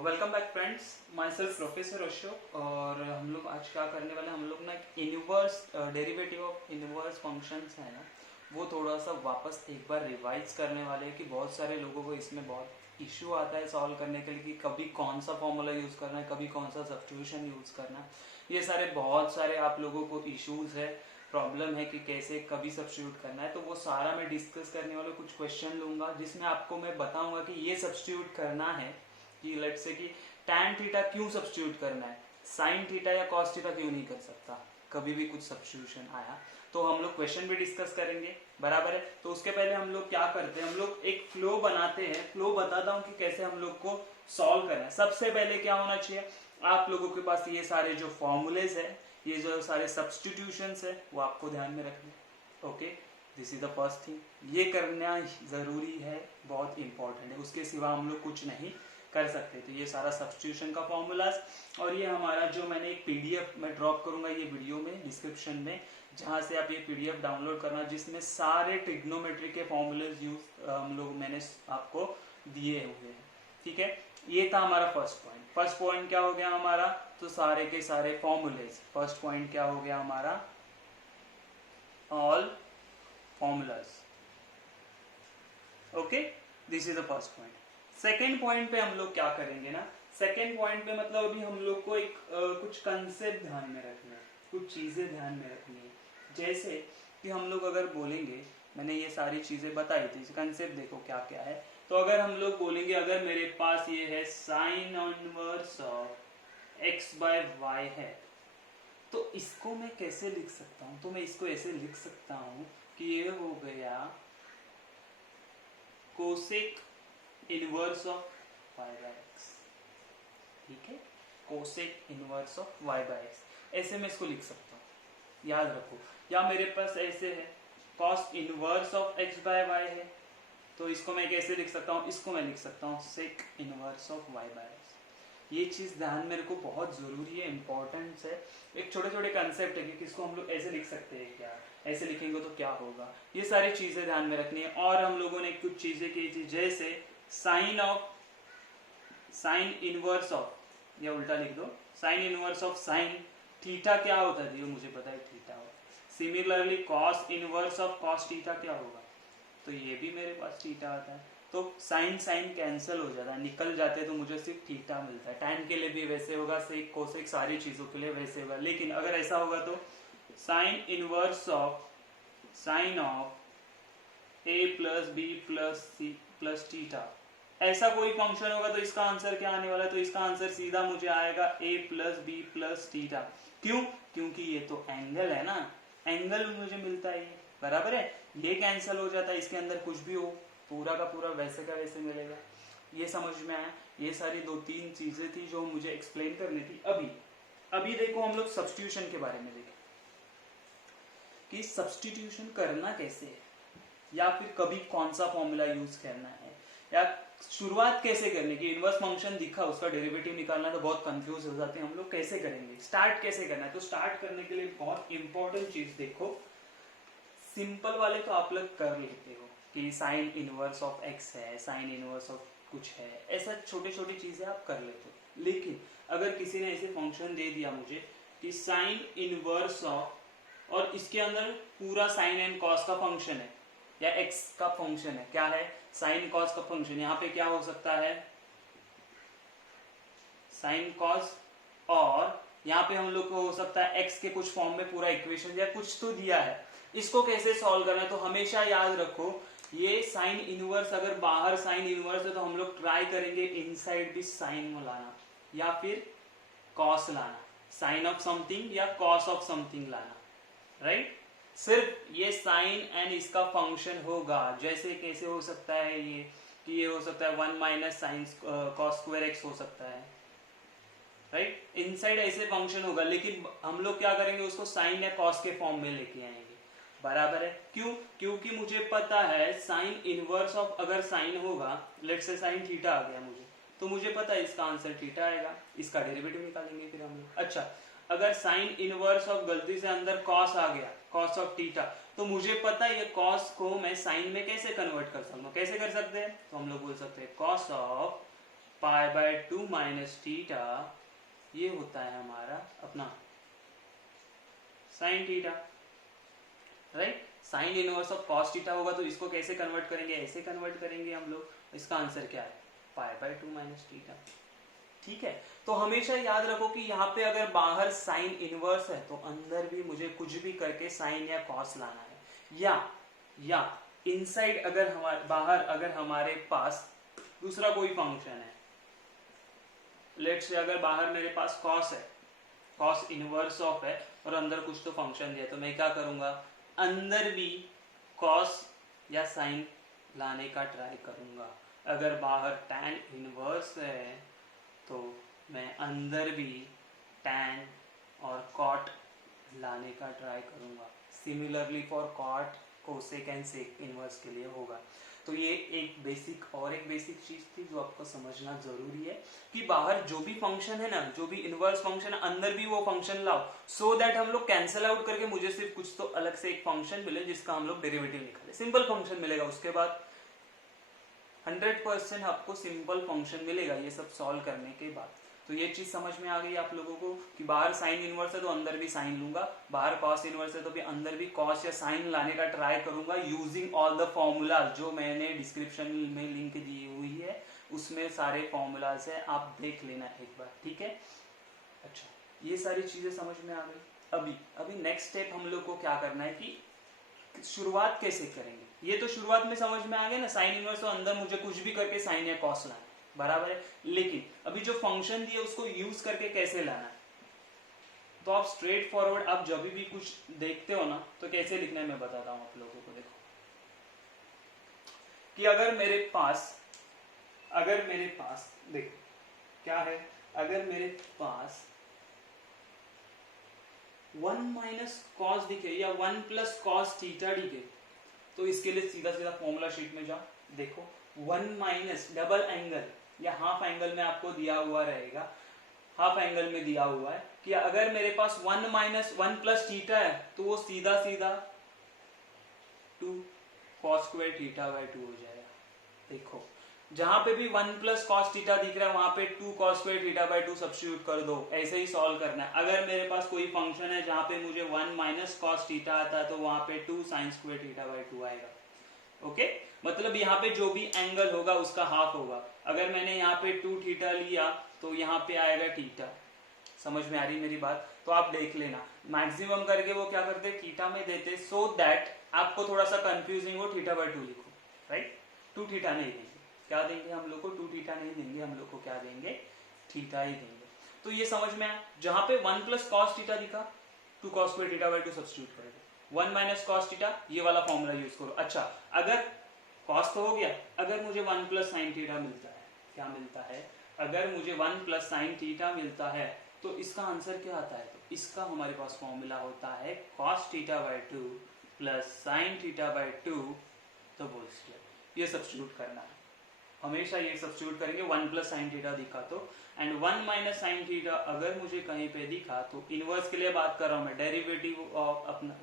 Welcome back friends, my self professor Ashok. और हम लोग आज क्या करने वाले हैं, हम लोग ना inverse derivative of inverse functions है ना, वो थोड़ा सा वापस एक बार रिवाइज करने वाले हैं कि बहुत सारे लोगों को इसमें बहुत इश्यू आता है सॉल्व करने के लिए कि कभी कौन सा फॉर्मूला यूज़ करना है, कभी कौन सा सब्स्टिट्यूशन यूज़ करना है। ये सारे बहुत सारे आप लोगों को इश्यूज है, प्रॉब्लम है कि कैसे कभी सब्स्टिट्यूट करना है। तो वो सारा मैं डिस्कस करने वाला कुछ क्वेश्चन लूँगा जिसमें आपको मैं बताऊँगा कि ये सब्स्टिट्यूट करना है कि लेट से कि tan थीटा क्यों सब्स्टिट्यूट करना है, sin थीटा या cos थीटा क्यों नहीं कर सकता कभी भी कुछ सब्स्टिट्यूशन आया। तो हम लोग क्वेश्चन भी डिस्कस करेंगे, बराबर है। तो उसके पहले हम लोग क्या करते हैं, हम लोग एक फ्लो बनाते हैं। फ्लो बताता हूँ कि कैसे हम लोग को सॉल्व करना है। सबसे पहले क्या होना चाहिए, आप लोगों के पास ये सारे जो फॉर्मूलेज है, ये जो सारे सब्स्टिट्यूशंस है, वो आपको ध्यान में रखने। Okay, this is the first thing. ये करना जरूरी है, बहुत इंपॉर्टेंट है, उसके सिवा हम लोग कुछ नहीं कर सकते। तो ये सारा सब्स्टिट्यूशन का फॉर्मूलाज, और ये हमारा जो मैंने एक पीडीएफ में ड्रॉप करूंगा ये वीडियो में डिस्क्रिप्शन में, जहां से आप ये पीडीएफ डाउनलोड करना, जिसमें सारे ट्रिग्नोमेट्री के फॉर्मूलेज यूज हम लोग मैंने आपको दिए हुए हैं। ठीक है, ये था हमारा फर्स्ट पॉइंट। फर्स्ट पॉइंट क्या हो गया हमारा, तो सारे के सारे फॉर्मूलेज। फर्स्ट पॉइंट क्या हो गया हमारा, all formulas. Okay, this is the first point. Second point पे हम लोग क्या करेंगे ना, सेकेंड पॉइंट पे मतलब अभी हम लोग को एक कुछ कंसेप्ट ध्यान में रखना है, कुछ चीजें ध्यान में रखनी है। जैसे कि हम लोग अगर बोलेंगे, मैंने ये सारी चीजें बताई थी, कंसेप्ट देखो क्या क्या है। तो अगर हम लोग बोलेंगे, अगर मेरे पास ये है sine inverse of X by Y है, तो इसको मैं कैसे लिख सकता हूं, तो मैं इसको ऐसे लिख सकता हूं कि ये हो गया cosec inverse of Y by X. ठीक है, cosec inverse of Y by X, ऐसे मैं इसको लिख सकता हूँ, याद रखो। या मेरे पास ऐसे है cos inverse of X by Y है, तो इसको मैं कैसे लिख सकता हूँ, इसको मैं लिख सकता हूँ sec inverse of Y by X. ये चीज ध्यान मेरे को बहुत जरूरी है, इंपॉर्टेंस है। एक छोटे छोटे कंसेप्ट है कि किसको हम लोग ऐसे लिख सकते हैं, क्या ऐसे लिखेंगे तो क्या होगा, ये सारी चीजें ध्यान में रखनी है। और हम लोगों ने कुछ चीजें की थी, जैसे साइन इनवर्स ऑफ, या उल्टा लिख दो, sign inverse of sine theta क्या होता है, ये मुझे पता है थीटा होगा। Similarly cos inverse of cos theta क्या होगा, तो ये भी मेरे पास थीटा आता है। तो साइन साइन कैंसिल हो जाता है, निकल जाते हैं, तो मुझे सिर्फ थीटा मिलता है। टैन के लिए भी वैसे होगा, सेक कोसेक सारी चीजों के लिए वैसे होगा। लेकिन अगर ऐसा होगा तो sine inverse of sine of A plus B plus C plus theta, ऐसा कोई फंक्शन होगा, तो इसका आंसर क्या आने वाला है, तो इसका आंसर सीधा मुझे आएगा a plus B plus theta. क्यों, क्योंकि ये तो एंगल है ना, एंगल मुझे मिलता है, बराबर है। ये कैंसिल हो जाता है, इसके अंदर कुछ भी हो, पूरा का पूरा वैसे का वैसे मिलेगा। ये समझ में आया। ये सारी दो तीन चीजें थी जो मुझे एक्सप्लेन करनी थी। अभी देखो हम लोग सब्स्टिट्यूशन के बारे में देखें कि सब्स्टिट्यूशन करना कैसे है, या फिर कभी कौन सा फॉर्मूला यूज करना है, या शुरुआत कैसे करने की। इनवर्स फंक्शन दिखा, उसका डेरिवेटिव निकालना, तो बहुत कंफ्यूज हो जाते हैं हम लोग, कैसे करेंगे, स्टार्ट कैसे करना है। तो स्टार्ट करने के लिए बहुत इंपॉर्टेंट चीज देखो, सिंपल वाले तो आप लोग कर लेते हो कि साइन इनवर्स ऑफ एक्स है, साइन इनवर्स ऑफ कुछ है, ऐसा छोटी छोटी चीजें आप कर लेते हो। लेकिन अगर किसी ने ऐसे फंक्शन दे दिया मुझे कि साइन इनवर्स ऑफ, और इसके अंदर पूरा साइन एंड कॉस का फंक्शन है, या एक्स का फंक्शन है, क्या है, साइन कॉस का फंक्शन। यहाँ पे क्या हो सकता है, साइन कॉस, और यहाँ पे हम लोग को हो सकता है एक्स के कुछ फॉर्म में पूरा इक्वेशन या कुछ तो दिया है। इसको कैसे सॉल्व करना है, तो हमेशा याद रखो, ये साइन इनवर्स, अगर बाहर साइन इनवर्स है तो हम लोग ट्राई करेंगे इनसाइड भी साइन लाना, या फिर कॉस लाना, साइन ऑफ समथिंग या कॉस ऑफ समथिंग लाना, राइट। सिर्फ ये साइन एंड इसका फंक्शन होगा। जैसे कैसे हो सकता है ये, कि ये हो सकता है 1 minus sine cos square x हो सकता है, राइट। इनसाइड ऐसे फंक्शन होगा, लेकिन हम लोग क्या करेंगे, उसको साइन या कॉस के फॉर्म में लेके आएंगे, बराबर है। क्यों, क्योंकि मुझे पता है साइन इनवर्स ऑफ, अगर साइन होगा, लेट्स से साइन थीटा आ गया मुझे, तो मुझे पता है इसका आंसर थीटा आएगा, इसका डेरिवेटिव निकालेंगे फिर हम लोग। अच्छा, अगर साइन इनवर्स ऑफ गलती से अंदर कॉस आ गया, कॉस ऑफ थीटा, तो मुझे पता है ये कॉस को मैं साइन में कैसे कन्वर्ट कर सकता हूँ, कैसे कर सकते हैं, तो हम लोग बोल सकते हैं cos of pi by 2 minus theta, ये होता है हमारा अपना sine theta, right. Sign inverse of cos theta होगा तो इसको कैसे कन्वर्ट करेंगे, ऐसे कन्वर्ट करेंगे हम लोग। इसका आंसर क्या है, पाई बाय 2 माइनस थीटा। ठीक है, तो हमेशा याद रखो कि यहाँ पे अगर बाहर साइन इनवर्स है तो अंदर भी मुझे कुछ भी करके साइन या कॉस लाना है, या इनसाइड अगर हमारे बाहर अगर हमारे पास दूसरा कोई फंक्शन है, लेट्स से अगर बाहर मेरे पास कॉस है, कॉस इनवर्स ऑफ है और अंदर कुछ तो फंक्शन दिया, तो मैं क्या करूंगा, अंदर भी कॉस या साइन लाने का ट्राई करूंगा। अगर बाहर टैन इनवर्स है तो मैं अंदर भी टैन और कॉट लाने का ट्राई करूंगा। Similarly for cot, cosec and sec inverse के लिए होगा। तो ये एक बेसिक चीज थी जो आपको समझना जरूरी है कि बाहर जो भी फंक्शन है ना, जो भी इनवर्स फंक्शन है, अंदर भी वो फंक्शन लाओ, सो दैट हम लोग कैंसिल आउट करके मुझे सिर्फ कुछ तो अलग से एक फंक्शन मिले जिसका हम लोग डेरिवेटिव निकाले। सिंपल फंक्शन मिलेगा, उसके बाद 100% आपको सिंपल फंक्शन मिलेगा ये सब सॉल्व करने के बाद। तो ये चीज समझ में आ गई आप लोगों को कि बाहर साइन इनवर्स है तो अंदर भी साइन लूंगा, बाहर कॉस इनवर्स है तो भी अंदर भी कॉस या साइन लाने का ट्राई करूंगा यूजिंग ऑल द फॉर्मूलाज जो मैंने डिस्क्रिप्शन में लिंक दी हुई है, उसमें सारे फॉर्मूलाज है, आप देख लेना एक बार, ठीक है। अच्छा, ये सारी चीजें समझ में आ गई। अभी नेक्स्ट स्टेप हम लोग को क्या करना है कि शुरुआत कैसे करेंगे। ये तो शुरुआत में समझ में आ गया ना, साइन इनवर्स तो अंदर मुझे कुछ भी करके साइन या कॉस लाना है, बराबर है। लेकिन अभी जो फंक्शन दिया उसको यूज करके कैसे लाना है, तो आप स्ट्रेट फॉरवर्ड आप जब भी कुछ देखते हो ना तो कैसे लिखना है मैं बताता हूं आप लोगों को। देखो कि अगर मेरे पास देखो क्या है, अगर मेरे पास 1 माइनस कॉस दिखे या 1 प्लस कॉस थीटा दिखे, तो इसके लिए सीधा सीधा फॉर्मूला शीट में जाओ। देखो 1 माइनस डबल एंगल या हाफ एंगल में आपको दिया हुआ रहेगा, हाफ एंगल में दिया हुआ है कि अगर मेरे पास 1 माइनस 1 प्लस थीटा है तो वो सीधा सीधा 2 कॉस स्क्वायर थीटा बाय 2 हो जाएगा। देखो जहां पे भी 1 प्लस कॉस थीटा दिख रहा है वहां पे 2 cos square theta by 2 substitute कर दो, ऐसे ही सॉल्व करना है। अगर मेरे पास कोई फंक्शन है जहां पे मुझे 1 माइनस कॉस थीटा आता है तो वहां पे 2 साइन स्क्वायर थीटा बाय 2 आएगा। ओके, मतलब यहाँ पे जो भी एंगल होगा उसका हाफ होगा। अगर मैंने यहाँ पे 2 थीटा लिया तो यहाँ पे आएगा थीटा। समझ में आ रही मेरी बात? तो आप देख लेना, मैक्सिमम करके वो क्या करते थीटा में देते, सो दैट आपको थोड़ा सा कंफ्यूजिंग हो, थीटा बाय 2 लिखो, राइट। 2 थीटा नहीं देंगे, क्या देंगे हम लोग को, 2 थीटा नहीं देंगे, हम लोग को क्या देंगे, थीटा ही देंगे। तो ये समझ में आया, जहां पे 1 प्लस कॉस थीटा दिखा 2 cos square theta by 2 substitute कर दो, 1 माइनस कॉस थीटा ये वाला फॉर्मूला यूज करो। अच्छा, अगर कॉस तो हो गया, अगर मुझे 1 प्लस साइन थीटा मिलता है, क्या मिलता है, अगर मुझे 1 प्लस साइन थीटा मिलता है तो इसका आंसर क्या आता है, तो इसका हमारे पास फॉर्मूला होता है cos theta by 2 plus sine theta by 2 तो होल स्क्वायर। ये सब्स्टिट्यूट करना है, हमेशा ये सब्स्टिट्यूट करेंगे। 1 प्लस साइन थीटा दिखा तो, एंड 1 माइनस साइन थीटा अगर मुझे कहीं पे दिखा तो इनवर्स के लिए बात कर रहा हूं मैं,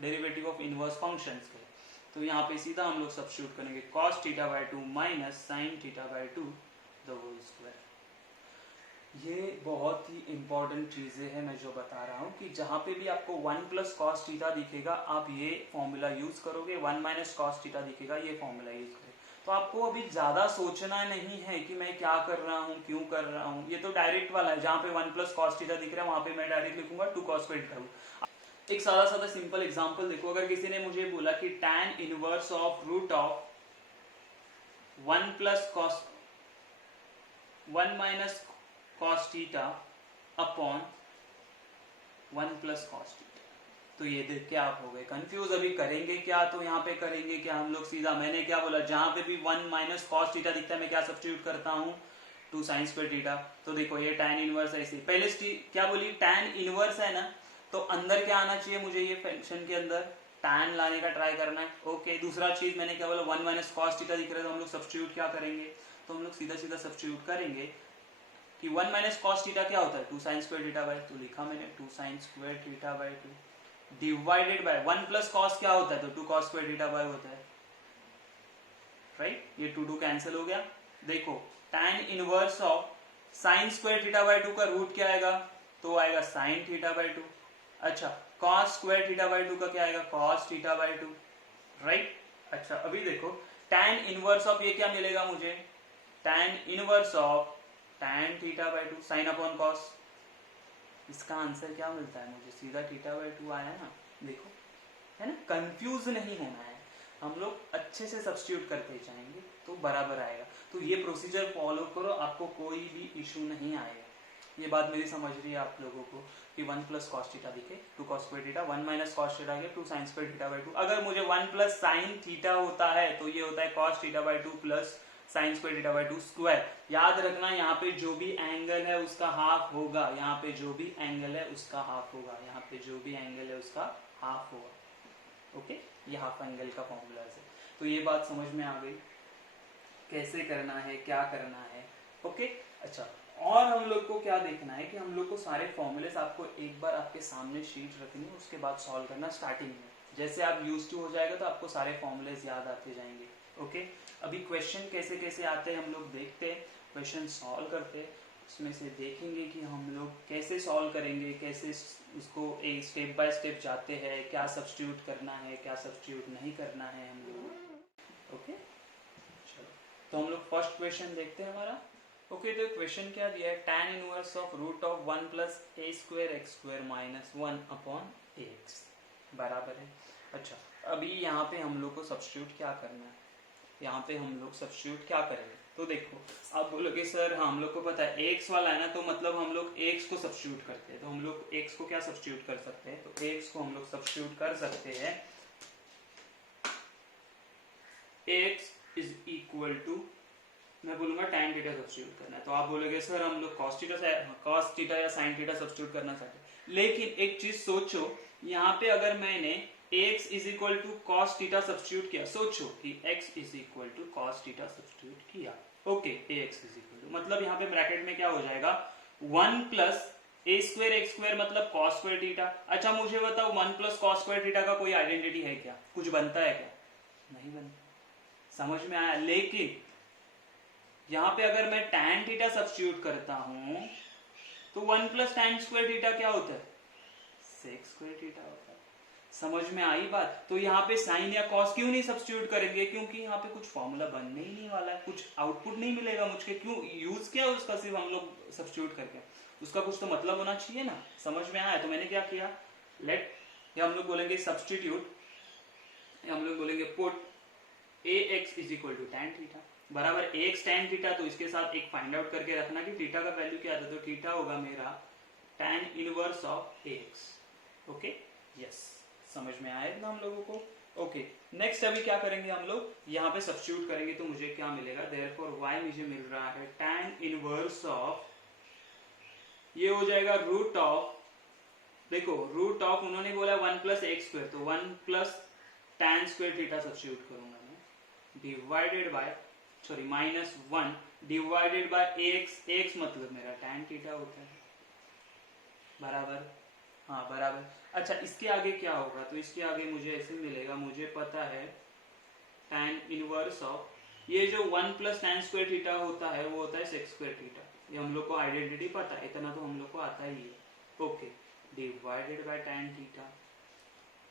डेरिवेटिव ऑफ इनवर्स फंक्शंस के, तो यहाँ पे सीधा हम लोग सब्स्टिट्यूट करेंगे cos theta by 2 minus sine theta by 2 the whole square. ये बहुत ही इंपॉर्टेंट चीजें हैं मैं जो बता रहा हूँ कि जहां पे भी आपको 1 प्लस कॉस थीटा दिखेगा आप ये फॉर्मूला यूज करोगे, 1 माइनस कॉस थीटा दिखेगा ये फॉर्मूला यूज करोगे। तो आपको अभी ज्यादा सोचना नहीं है कि मैं क्या कर रहा हूँ, क्यों कर रहा हूँ, ये तो डायरेक्ट वाला है। जहां पे 1 प्लस कॉस थीटा दिख रहा है वहां पे मैं डायरेक्ट लिखूंगा 2 कॉस स्क्वायर थीटा। एक सादा सिंपल एग्जांपल देखो, अगर किसी ने मुझे बोला कि tan inverse of root of 1 plus cos 1 minus cos theta upon 1 plus cos theta, तो ये देख के आप हो गए कंफ्यूज। अभी करेंगे क्या, तो यहाँ पे करेंगे क्या हम लोग सीधा, मैंने क्या बोला, जहां पे भी 1 माइनस कॉस थीटा दिखता है मैं क्या सब्स्टिट्यूट करता हूँ, 2 साइन स्क्वायर थीटा। तो देखो ये tan इनवर्स ऐसे, पहले क्या बोली, tan इनवर्स है ना, तो अंदर क्या आना चाहिए मुझे, ये फंक्शन के अंदर tan लाने का ट्राई करना है। ओके, दूसरा चीज मैंने क्या बोला, 1 माइनस कॉस थीटा दिख रहा है तो हम लोग सब्स्टिट्यूट क्या करेंगे, तो हम लोग सीधा सीधा सब्स्टिट्यूट करेंगे कि 1 माइनस कॉस थीटा क्या होता है, 2 साइन स्क्वायर थीटा बाय 2 लिखा मैंने, 2 sine square theta by 2 divided by 1 plus cos क्या होता है, तो 2 कॉस स्क्वायर थीटा बाय होता है, राइट। ये 2 कैंसिल हो गया। देखो tan inverse of sign square theta by 2 का रूट क्या आएगा, तो आएगा साइन थीटा बाई 2। अच्छा, कॉस स्क्वायर थीटा बाई 2 का क्या आएगा, कॉस थीटा बाई 2, राइट। अच्छा, अभी देखो tan इनवर्स ऑफ ये क्या मिलेगा मुझे, tan inverse of tan theta by 2 sine upon cos. इसका आंसर क्या मिलता है मुझे, सीधा थीटा बाई 2 आया ना। देखो, है ना, कंफ्यूज नहीं होना है, हम लोग अच्छे से सब्स्टिट्यूट करते जाएंगे तो बराबर आएगा। तो ये प्रोसीजर फॉलो करो, आपको कोई भी इशू नहीं आएगा। ये बात मेरी समझ रही है आप लोगों को कि 1 प्लस कॉस थीटा दिखे 2 cos square theta, 1 minus cos theta के 2 साइन स्क्वायर थीटा बाई 2। अगर मुझे 1 प्लस साइन थीटा होता है तो ये होता है cos theta by 2 plus sign square theta by 2 square. याद रखना, यहाँ पे जो भी एंगल है उसका हाफ होगा, यहाँ पे जो भी एंगल है उसका हाफ होगा, यहाँ पे जो भी एंगल है उसका हाफ होगा। ओके, ये हाफ एंगल का फॉर्मूला है। तो ये बात समझ में आ गई कैसे करना है, क्या करना है। ओके, अच्छा, और हम लोग को क्या देखना है कि हम लोग को सारे फॉर्मूलेस आपको एक बार आपके सामने शीट रखनी है, उसके बाद सॉल्व करना स्टार्टिंग में। जैसे आप यूज टू हो जाएगा तो आपको सारे फॉर्मूलेस याद आते जाएंगे। ओके, अभी क्वेश्चन कैसे कैसे आते हैं हम लोग देखते हैं, क्वेश्चन सॉल्व करते हैं, उसमें से देखेंगे कि हम लोग कैसे सॉल्व करेंगे, कैसे उसको एक स्टेप बाय स्टेप जाते हैं, क्या सब्स्टिट्यूट करना है, क्या सब्स्टिट्यूट नहीं करना है हम लोग। ओके, चलो तो हम लोग फर्स्ट क्वेश्चन देखते हैं हमारा। ओके, तो क्वेश्चन क्या दिया है, tan inverse of root of 1 plus A square x square minus 1 upon X बराबर है। अच्छा, अभी यहाँ पे हम लोग को सब्स्टिट्यूट क्या करना है, यहाँ पे हम लोग सब्स्टिट्यूट क्या करेंगे। तो देखो, आप बोलोगे सर हाँ हम लोग को पता है एक्स वाला है ना, तो मतलब हम लोग एक्स को सब्स्टिट्यूट करते हैं। तो हम लोग एक्स को क्या सब्स्टिट्यूट कर सकते हैं, तो एक्स को हम लोग सब्स्टिट्यूट कर सकते हैं, एक्स इज इक्वल टू, मैं बोलूंगा tan थीटा सब्स्टिट्यूट करना है। तो आप बोलोगे सर हम लोग cos थीटा या sin थीटा सब्स्टिट्यूट करना चाहते हैं। लेकिन एक चीज सोचो, यहाँ पे अगर मैंने x is equal to cos theta substitute किया, सोचो कि x is equal to cos theta substitute किया, okay, ax is equal to मतलब यहाँ पे ब्रैकेट में क्या हो जाएगा, 1 प्लस ए स्क्वायर एक्स स्क्वायर मतलब कॉस स्क्वायर थीटा। अच्छा, मुझे बताओ 1 प्लस कॉस स्क्वायर थीटा का कोई आइडेंटिटी है क्या, कुछ बनता है क्या, नहीं बनता। समझ में आया। लेकिन यहाँ पे अगर मैं tan थीटा सब्स्टिट्यूट करता हूं तो 1 प्लस tan स्क्वायर थीटा क्या होता है, सेक स्क्वायर थीटा होता है। समझ में आई बात। तो यहाँ पे साइन या कॉस क्यों नहीं सब्स्टिट्यूट करेंगे, क्योंकि यहाँ पे कुछ फॉर्मूला बनने ही नहीं वाला है, कुछ आउटपुट नहीं मिलेगा मुझे। क्यों यूज किया उसका, सिर्फ हम लोग सब्स्टिट्यूट करके, उसका कुछ तो मतलब होना चाहिए ना। समझ में आया। तो मैंने क्या किया, लेट, या हम लोग बोलेंगे सब्स्टिट्यूट, या हम लोग बोलेंगे put ax is equal to tan theta बराबर ax tan थीटा। तो इसके साथ एक फाइंड आउट करके रखना कि थीटा का वैल्यू क्या था, तो थीटा होगा मेरा tan inverse of ax। Okay, yes, समझ में आया ना हम लोगों को। ओके, नेक्स्ट अभी क्या करेंगे हम लोग, यहाँ पे सब्स्टिट्यूट करेंगे तो मुझे क्या मिलेगा, देयरफॉर y मुझे मिल रहा है tan इनवर्स ऑफ, ये हो जाएगा रूट ऑफ, देखो रूट ऑफ उन्होंने बोला 1 प्लस एक्स स्क्वायर, तो 1 plus tan square theta substitute करूंगा divided by, sorry minus 1 divided by x मतलब मेरा tan थीटा होता है बराबर, हाँ बराबर। अच्छा, इसके आगे क्या होगा, तो इसके आगे मुझे ऐसे मिलेगा, मुझे पता है tan इनवर्स ऑफ, ये जो 1 प्लस tan स्क्वायर थीटा होता है वो होता है सेक स्क्वायर थीटा। ये हम लोग को आइडेंटिटी पता है, इतना तो हम लोग को आता ही है। Okay, divided by tan theta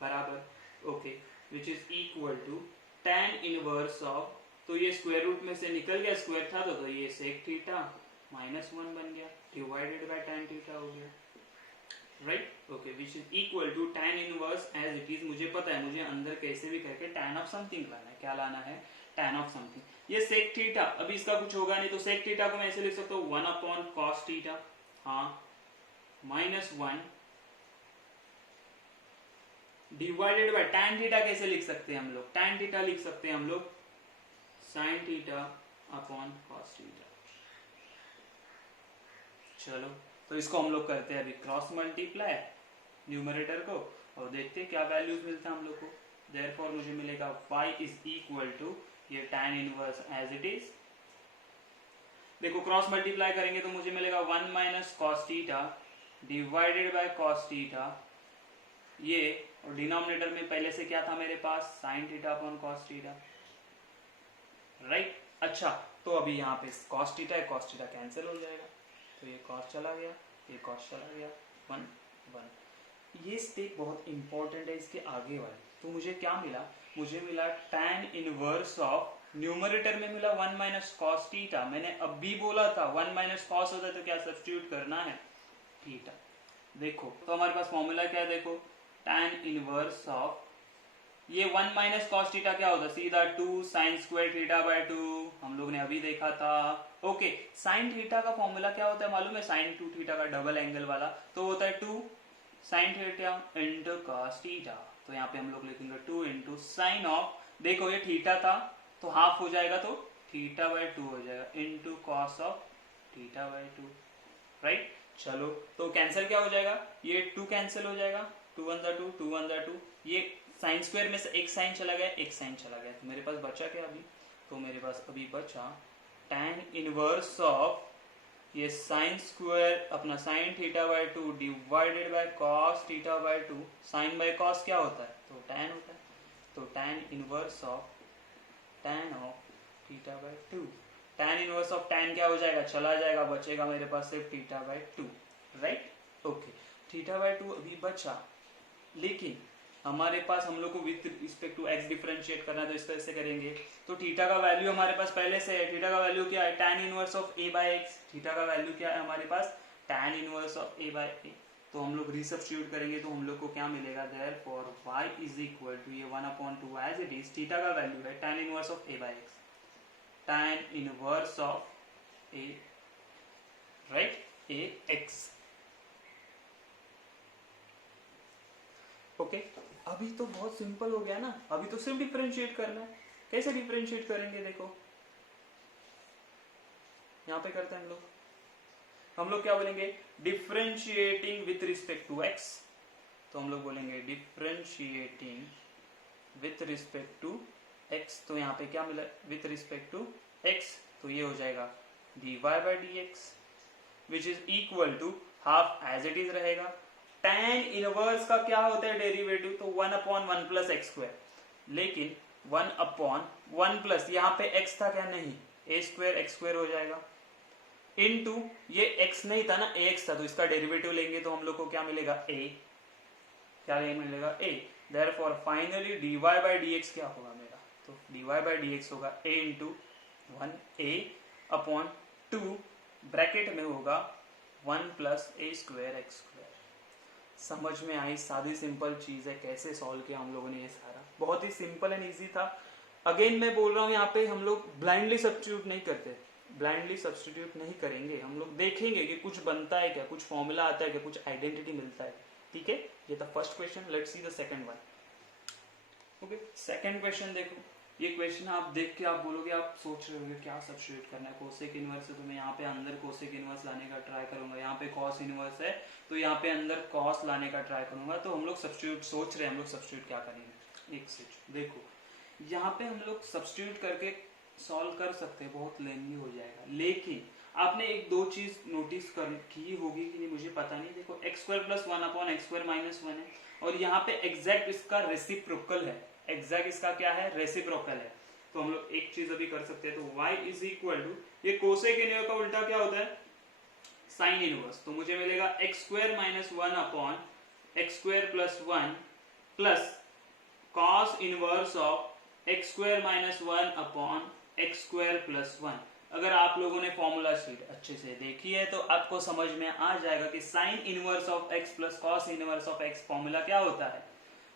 बराबर, okay, which is equal to tan inverse of, तो ये स्क्वायर रूट में से निकल गया, स्क्वायर था तो ये सेक थीटा माइनस 1 बन गया, डिवाइडेड बाय tan थीटा हो गया, right. Okay, which is equal to tan inverse as it is. मुझे पता है मुझे अंदर कैसे भी करके tan ऑफ समथिंग लाना है, क्या लाना है, tan ऑफ समथिंग। ये सेक थीटा, अभी इसका कुछ होगा नहीं, तो सेक थीटा को मैं ऐसे लिख सकता हूँ 1 अपॉन कॉस थीटा, हाँ, minus 1 divided by tan theta. कैसे लिख सकते हैं हम लोग, tan थीटा लिख सकते हैं हम लोग sin theta upon cos theta. चलो, तो इसको हम लोग करते हैं अभी क्रॉस मल्टीप्लाई न्यूमरेटर को, और देखते हैं क्या वैल्यूज मिलता है हम लोग को। देयरफॉर मुझे मिलेगा y इज इक्वल टू ये tan inverse as it is. देखो क्रॉस मल्टीप्लाई करेंगे तो मुझे मिलेगा 1 minus cos theta divided by cos theta, ये, और डिनोमिनेटर में पहले से क्या था मेरे पास, sine theta upon cos theta, right. अच्छा, तो अभी यहाँ पे कॉस थीटा कैंसिल हो जाएगा, तो ये कॉस चला गया, ये कॉस चला गया, 1 1। ये स्टेप बहुत इंपॉर्टेंट है इसके आगे वाले। तो मुझे क्या मिला, मुझे मिला tan इनवर्स ऑफ, न्यूमरेटर में मिला 1 माइनस कॉस थीटा। मैंने अभी बोला था 1 माइनस कॉस होता है तो क्या सब्स्टिट्यूट करना है, थीटा। देखो तो हमारे पास फॉर्मूला क्या है, देखो tan इनवर्स ऑफ, ये 1 माइनस कॉस थीटा क्या होता है, सीधा 2 साइन स्क्वायर थीटा बाय 2, हम लोग ने अभी देखा था। ओके, साइन थीटा का फॉर्मूला क्या होता है मालूम है, साइन 2 थीटा का डबल एंगल वाला, तो होता है 2 sine theta into cos theta. तो यहाँ पे हम लोग लिखेंगे 2 इंटू साइन ऑफ, देखो ये थीटा था तो हाफ हो जाएगा, तो थीटा बाय 2 हो जाएगा, into cos of theta by 2, right. चलो तो कैंसिल क्या हो जाएगा, ये 2 कैंसिल हो जाएगा, 2 1 2, 2 1 2, ये साइन स्क्वायर में से एक साइन चला गया, एक साइन चला गया, तो मेरे पास बचा क्या अभी, तो मेरे पास अभी बचा tan इनवर्स ऑफ, ये साइन स्क्वायर अपना sine theta by 2 divided by cos theta by 2, sine by cos क्या होता है, तो tan होता है, तो tan inverse of tan of theta by 2, tan inverse of tan क्या हो जाएगा, चला जाएगा, बचेगा मेरे पास सिर्फ theta by 2, right. Okay, theta by 2 अभी बचा, लेकिन हमारे पास हम लोग को with respect to X differentiate करना है, तो इसको ऐसे करेंगे। तो थीटा का वैल्यू हमारे पास पहले से है, थीटा का वैल्यू क्या है, tan inverse of a by x, theta का वैल्यू क्या है हमारे पास, tan inverse of a by a। तो हम लोग रिसब्स्टिट्यूट करेंगे तो हम लोग को क्या मिलेगा, therefore y is equal to, ये 1/2 एज इट इज, थीटा का वैल्यू है tan inverse of a by x, tan inverse of a, right, ax। ओके, अभी तो बहुत सिंपल हो गया ना, अभी तो सिर्फ डिफरेंशिएट करना है। कैसे डिफरेंशिएट करेंगे, देखो यहां पे करते हैं हम लोग क्या बोलेंगे, differentiating with respect to X, तो हम लोग बोलेंगे differentiating with respect to X, तो यहाँ पे क्या मिला, विथ रिस्पेक्ट टू एक्स, तो ये हो जाएगा dy by D x which is equal to half as it is रहेगा। tan इनवर्स का क्या होता है डेरिवेटिव, तो 1/1 प्लस एक्स स्क्वायर, लेकिन 1/1 प्लस यहाँ पे x था क्या, नहीं, a स्क्वायर एक्स स्क्वायर हो जाएगा, इनटू ये x नहीं था ना, ax था, तो इसका डेरिवेटिव लेंगे तो हम लोग को क्या मिलेगा, a, क्या मिलेगा, a। Therefore finally dy by D x क्या होगा मेरा, तो dy बाई डी एक्स होगा a इंटू 1a/2 ब्रैकेट में होगा 1 plus a square x square. समझ में आई, सादी सिंपल चीज है, कैसे सॉल्व किया हम लोगों ने, ये सारा बहुत ही सिंपल एंड इजी था। अगेन मैं बोल रहा हूँ, यहाँ पे हम लोग ब्लाइंडली सब्स्टिट्यूट नहीं करते, ब्लाइंडली सब्स्टिट्यूट नहीं करेंगे, हम लोग देखेंगे कि कुछ बनता है क्या, कुछ फॉर्मूला आता है क्या, कुछ आइडेंटिटी मिलता है, ठीक है। ये था first question, let's see the second one. Okay, second question देखो, ये क्वेश्चन आप देख के आप बोलोगे, आप सोच रहे होगे क्या सब्स्टिट्यूट करना है, कोसेक इनवर्स है तो मैं यहाँ पे अंदर कोसेक इनवर्स लाने का ट्राई करूंगा, यहाँ पे कॉस इनवर्स है तो यहाँ पे अंदर कॉस लाने का ट्राई करूंगा। तो हम लोग सब्स्टिट्यूट सोच रहे हैं, हम लोग सब्स्टिट्यूट क्या करेंगे, एक सेकंड देखो, यहाँ पे हम लोग सब्स्टिट्यूट करके सॉल्व कर सकते हैं, बहुत लेंथी हो जाएगा, लेकिन आपने एक दो चीज नोटिस की होगी कि नहीं मुझे पता नहीं, देखो x square plus 1/x square minus 1 है, और यहाँ पे एग्जैक्ट इसका रेसिप्रोकल है, एग्जैक्ट इसका क्या है, रेसिप्रोकल है। तो हम लोग एक चीज अभी कर सकते हैं, तो y इज इक्वल टू, ये कोसेक इनवर्स का उल्टा क्या होता है, साइन इनवर्स, तो मुझे मिलेगा x square minus 1/x square plus 1 plus cos inverse of x square minus 1/x square plus 1। अगर आप लोगों ने फॉर्मूला शीट अच्छे से देखी है तो आपको समझ में आ जाएगा कि sine inverse of x plus cos inverse of x formula क्या होता है,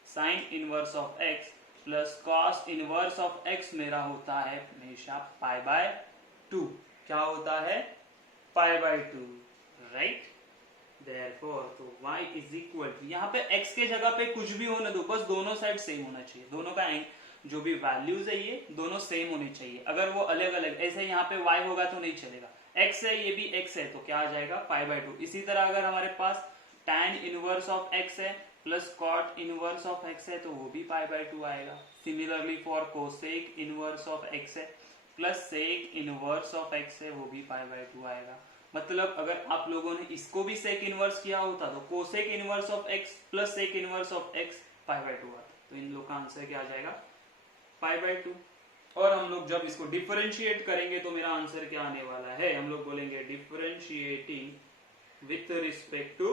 sine inverse of x plus cos inverse of x मेरा होता है हमेशा पाई बाय 2, क्या होता है, पाई बाय 2, राइट। देयरफॉर तो y इज इक्वल टू, यहाँ पे x के जगह पे कुछ भी होने दो, बस दोनों साइड सेम होना चाहिए, दोनों का जो भी वैल्यूज है ये दोनों सेम होने चाहिए। अगर वो अलग अलग, ऐसे यहाँ पे y होगा तो नहीं चलेगा, x है ये भी x है, तो क्या आ जाएगा पाई बाय 2। इसी तरह अगर हमारे पास tan इनवर्स ऑफ x है plus cot inverse of x है तो वो भी पाई बाय 2 आएगा। Similarly for cosec inverse of x है plus sec inverse of x है, वो भी पाई बाय 2 आएगा। मतलब अगर आप लोगों ने इसको भी सेक इनवर्स किया होता तो cosec inverse of x plus sec inverse of x pi by 2 आता, तो इन लोग का आंसर क्या आ जाएगा, पाई बाय 2। और हम लोग जब इसको डिफरेंशिएट करेंगे तो मेरा आंसर क्या आने वाला है, हम लोग बोलेंगे differentiating with respect to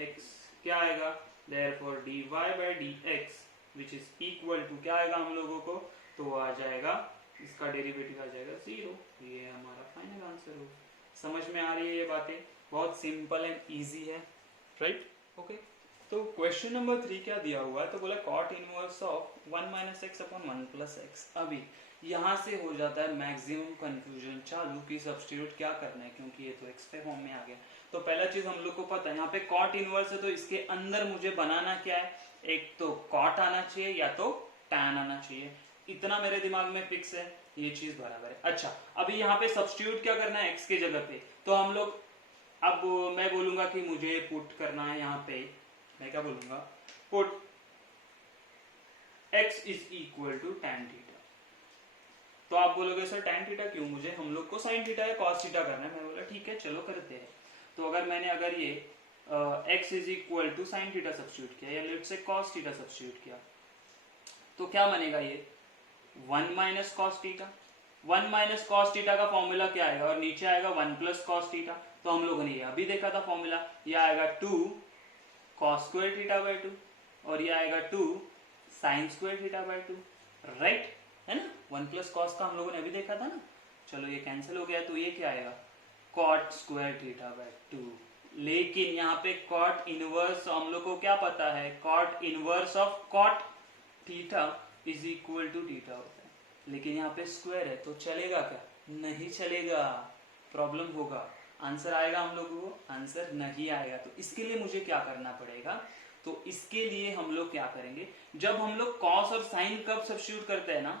x, क्या आएगा, therefore dy by dx which is equal to क्या आएगा हम लोगों को, तो आ जाएगा इसका डेरिवेटिव आ जाएगा 0। ये हमारा फाइनल आंसर होगा। समझ में आ रही है ये बातें, बहुत सिंपल एंड इजी है, राइट। ओके, तो क्वेश्चन नंबर 3 क्या दिया हुआ है, तो बोला cot inverse of 1 minus X upon 1 plus X. अभी यहाँ से हो जाता है मैक्सिमम कंफ्यूजन चालू कि सब्स्टिट्यूट क्या करना है, क्योंकि ये तो एक्स के फॉर्म में आ गया। तो पहला चीज हम लोग को पता है यहाँ पे कॉट इनवर्स है, तो इसके अंदर मुझे बनाना क्या है, एक तो कॉट आना चाहिए या तो टैन आना चाहिए, इतना मेरे दिमाग में फिक्स है, ये चीज बराबर है। अच्छा, अभी यहाँ पे सब्स्टिट्यूट क्या करना है एक्स के जगह पे, तो हम लोग अब मैं बोलूंगा कि मुझे पुट करना है यहाँ पे, मैं क्या बोलूंगा, put x is equal to tan theta. तो आप बोलोगे सर tan थीटा क्यों, मुझे हम लोग को sin थीटा या cos थीटा करना है। मैं बोला ठीक है चलो करते हैं। तो अगर ये x is equal to sine theta substitute किया या let's say cos theta substitute किया, तो क्या बनेगा ये 1 minus cos theta. 1 minus cos theta का फॉर्मूला क्या आएगा, और नीचे आएगा 1 प्लस कॉस थीटा। तो हम लोगों ने ये अभी देखा था फॉर्मूला, ये आएगा 2 कॉस स्क्वायर थीटा बाय 2 और ये आएगा 2 sine square theta by 2, right है ना। 1 प्लस कॉस का हम लोगों ने अभी देखा था ना। चलो ये कैंसिल हो गया, तो ये क्या आएगा कॉट स्क्वायर थीटा बाय 2। लेकिन यहाँ पे कॉट इनवर्स हम लोग को क्या पता है, cot inverse of cot theta is equal to theta होता है, लेकिन यहाँ पे स्क्वायर है, तो चलेगा क्या, नहीं चलेगा, प्रॉब्लम होगा। आंसर आएगा हम लोगों को, आंसर नहीं आएगा। तो इसके लिए मुझे क्या करना पड़ेगा, तो इसके लिए हम लोग क्या करेंगे, जब हम लोग कॉस और साइन कब सब्स्टिट्यूट करते हैं ना,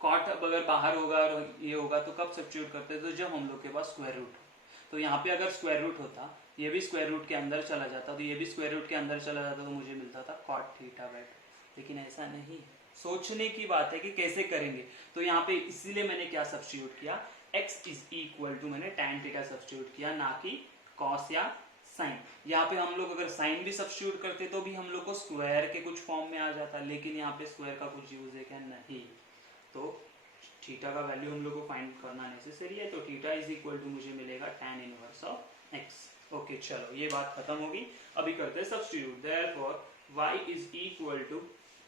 कॉट अगर बाहर होगा और ये होगा तो कब सब्स्टिट्यूट करते हैं, तो जब हम लोग के पास स्क्वायर रूट हो। तो यहाँ पे अगर स्क्वायर रूट होता, ये भी स्क्वायर रूट के अंदर चला जाता, तो ये भी स्क्वायर रूट के अंदर चला जाता, तो मुझे मिलता था कॉट थीटा बाय 2। लेकिन ऐसा नहीं है, सोचने की बात है कि कैसे करेंगे। तो यहाँ पे इसीलिए मैंने क्या सब्स्टिट्यूट किया, x इज इक्वल टू मैंने tan थीटा सब्स्टिट्यूट किया, ना कि cos या साइन। यहाँ पे हम लोग अगर साइन भी सब्स्टिट्यूट करते तो भी हम लोग को स्क्वायर के कुछ फॉर्म में आ जाता, लेकिन यहाँ पे स्क्वायर का कुछ यूज है क्या, नहीं। तो थीटा का वैल्यू हम लोग को फाइंड करना नेसेसरी है, तो थीटा इज इक्वल टू मुझे मिलेगा tan inverse of x। Okay चलो ये बात खत्म होगी। अभी करते हैं substitute, therefore y is equal to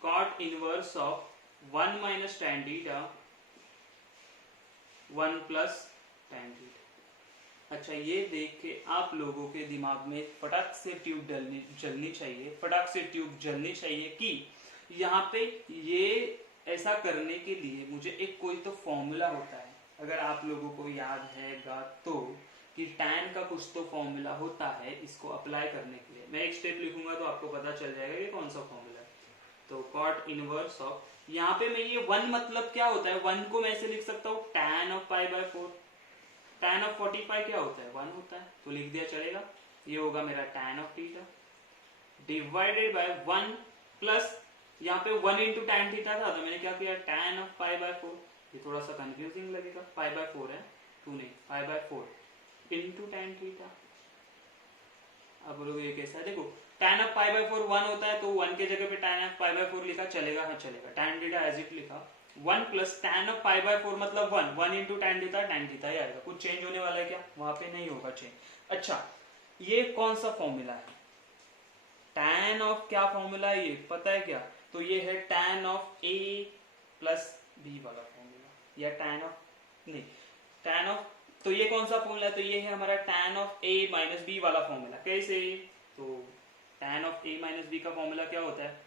cot inverse of 1 minus tan theta 1 plus tan theta. अच्छा, ये देख के आप लोगों के दिमाग में फटाक से ट्यूब जलनी चाहिए, फटाक से ट्यूब जलनी चाहिए कि यहाँ पे ये ऐसा करने के लिए मुझे एक कोई तो फॉर्मूला होता है, अगर आप लोगों को याद हैगा तो, कि tan का कुछ तो फॉर्मूला होता है इसको अप्लाई करने के लिए। मैं एक स्टेप लिखूंगा तो आपको पता चल जाएगा कि कौन सा फॉर्मूला है। तो cot इनवर्स ऑफ, यहाँ पे मैं ये 1 मतलब क्या होता है, 1 को मैं ऐसे लिख सकता हूँ tan of pi by 4। tan of 45 क्या होता है, 1 होता है, तो लिख दिया चलेगा। ये होगा मेरा tan of theta divided by 1 plus, यहाँ पे 1 इंटू tan थीटा था, तो मैंने क्या किया tan ऑफ पाई बाय 4। ये थोड़ा सा कंफ्यूजिंग लगेगा, पाई बाय 4 है, 2 नहीं, पाई बाय 4 इंटू tan थीटा। अब बोलोगे ये कैसा है, देखो tan ऑफ पाई बाय 4 1 होता है, तो 1 के जगह पे tan ऑफ पाई बाय 4 लिखा, चलेगा, हाँ चलेगा। tan थीटा एज इट लिखा, 1 plus tan of pi by 4 मतलब 1 इंटू tan थीटा ही आएगा। कुछ चेंज होने वाला है क्या, वहां पे नहीं होगा चेंज। अच्छा, ये कौन सा फॉर्मूला है, tan ऑफ क्या फॉर्मूला है ये पता है क्या, तो ये है tan of a plus b वाला फॉर्मूला, या tan ऑफ नहीं, tan ऑफ, तो ये कौन सा फॉर्मूला है, तो ये है हमारा tan of a minus b वाला फॉर्मूला। कैसे, तो tan of a minus b का फॉर्मूला क्या होता है,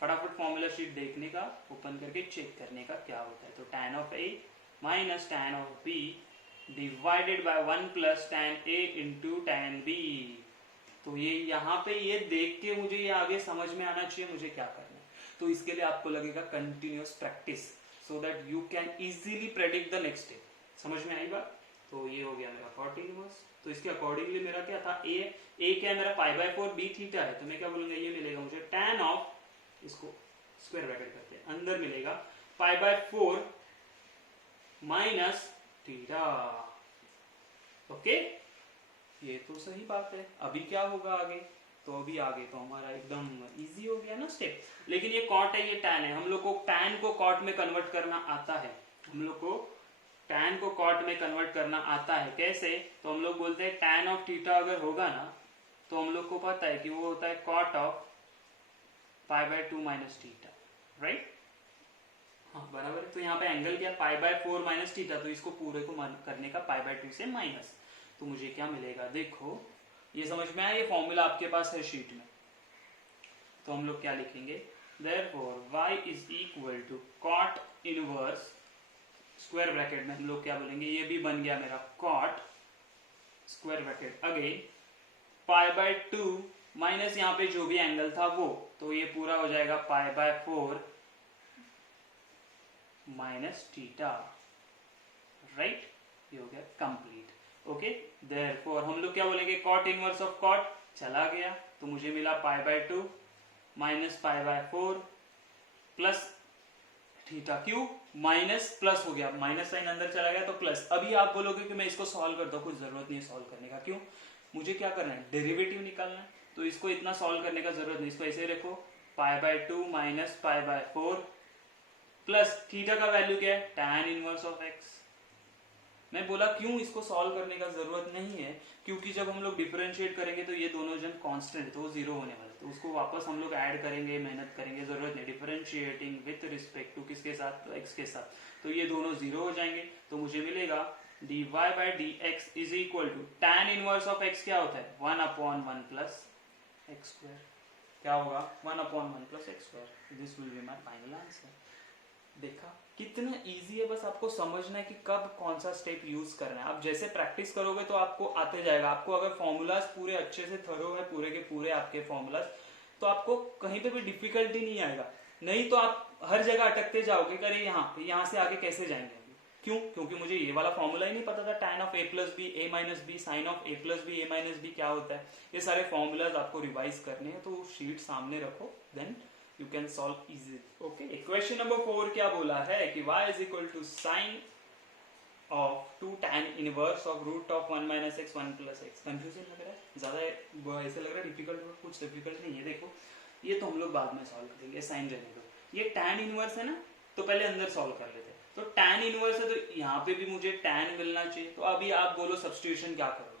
फटाफट फॉर्मूला शीट देखने का, ओपन करके चेक करने का क्या होता है। तो tan of a minus tan of b divided by 1 plus tan a into tan b। तो ये यहाँ पे ये देख के मुझे ये आगे समझ में आना चाहिए मुझे क्या करना है। तो इसके लिए आपको लगेगा continuous practice, so that you can easily predict the next step. समझ में आई बात। तो ये हो गया मेरा cot इनवर्स। तो इसके अकॉर्डिंगली मेरा क्या था, a क्या है मेरा पाई बाय 4, b थीटा है, तो मैं क्या बोलूंगा, ये मिलेगा मुझे tan ऑफ, इसको स्क्वायर ब्रैकेट करते हैं, अंदर मिलेगा पाई बाय 4 माइनस थीटा। ओके, ये तो सही बात है। अभी क्या होगा आगे, तो अभी आगे तो हमारा एकदम इजी हो गया ना स्टेप। लेकिन ये कॉट है, ये टैन है, हम लोग को टैन को कॉट में कन्वर्ट करना आता है, हम लोग को टैन को कॉट में कन्वर्ट करना आता है। कैसे? तो हम लोग बोलते हैं टैन ऑफ थीटा अगर होगा ना, तो हम लोग को पता है कि वो होता है cot of π/2 minus theta, right? हाँ बराबर है। तो यहाँ पे एंगल क्या, π/4 माइनस थीटा, तो इसको पूरे को करने का π/2 से माइनस, तो मुझे क्या मिलेगा? देखो ये समझ में आया, ये फॉर्मूला आपके पास है शीट में। तो हम लोग क्या लिखेंगे, therefore y is equal to cot inverse, square bracket में हम लोग क्या बोलेंगे, ये भी बन गया मेरा cot square bracket again π/2 minus यहाँ पे जो भी एंगल था वो, तो ये पूरा हो जाएगा π/4 माइनस थीटा, राइट? ये हो गया कंप्लीट। ओके, देयरफॉर हम लोग क्या बोलेंगे, कॉट इनवर्स ऑफ कॉट चला गया, तो मुझे मिला π/2 माइनस π/4 प्लस थीटा, क्यों? माइनस प्लस हो गया, माइनस साइन अंदर चला गया तो प्लस। अभी आप बोलोगे कि मैं इसको सॉल्व करता हूँ, कुछ जरूरत नहीं है सॉल्व करने का। क्यों? मुझे क्या करना है, डेरिवेटिव निकालना है, तो इसको इतना सॉल्व करने का जरूरत नहीं, इसको ऐसे रखो π/2 माइनस π/4 प्लस थीटा का वैल्यू क्या है, tan इनवर्स ऑफ x। मैं बोला क्यों इसको सॉल्व करने का जरूरत नहीं है, क्योंकि जब हम लोग डिफरेंशिएट करेंगे तो ये दोनों जन कांस्टेंट, तो वो जीरो होने वाला, तो उसको वापस हम लोग ऐड करेंगे, मेहनत करेंगे, जरूरत नहीं। डिफरेंशिएटिंग विथ रिस्पेक्ट टू किसके साथ, तो x के साथ, तो ये दोनों जीरो हो जाएंगे, तो मुझे मिलेगा dy/dx is equal to tan inverse of x क्या होता है, 1/1 प्लस एक्स स्क्वायर, क्या होगा 1/1 plus x square. This will be my final answer. देखा कितना इजी है, बस आपको समझना है कि कब कौन सा स्टेप यूज करना है। आप जैसे प्रैक्टिस करोगे तो आपको आते जाएगा। आपको अगर फॉर्मूलाज पूरे अच्छे से थरो है, पूरे के पूरे आपके फॉर्मूलाज, तो आपको कहीं पे भी डिफिकल्टी नहीं आएगा। नहीं तो आप हर जगह अटकते जाओगे, करे यहाँ से आगे कैसे जाएंगे। क्यों? क्योंकि मुझे ये वाला फॉर्मूला ही नहीं पता था, tan of a plus B A minus B, sine of a plus B A minus B क्या होता है। ये सारे फॉर्मूलाज आपको रिवाइज करने हैं, तो शीट सामने रखो, then you can solve easily. Okay, question number 4 क्या बोला है कि y is equal to sin of 2 tan inverse of root of 1 minus x 1 plus x। Confusion लग रहा है ज्यादा, ऐसे लग रहा है डिफिकल्ट, कुछ डिफिकल्ट नहीं है। देखो ये तो हम लोग बाद में सॉल्व करेंगे, साइन रहने दो। ये tan इनवर्स है ना, तो पहले अंदर सॉल्व कर लेते हैं। तो tan इनवर्स है तो यहाँ पे भी मुझे tan मिलना चाहिए, तो अभी आप बोलो सब्स्टिट्यूशन क्या करोगे।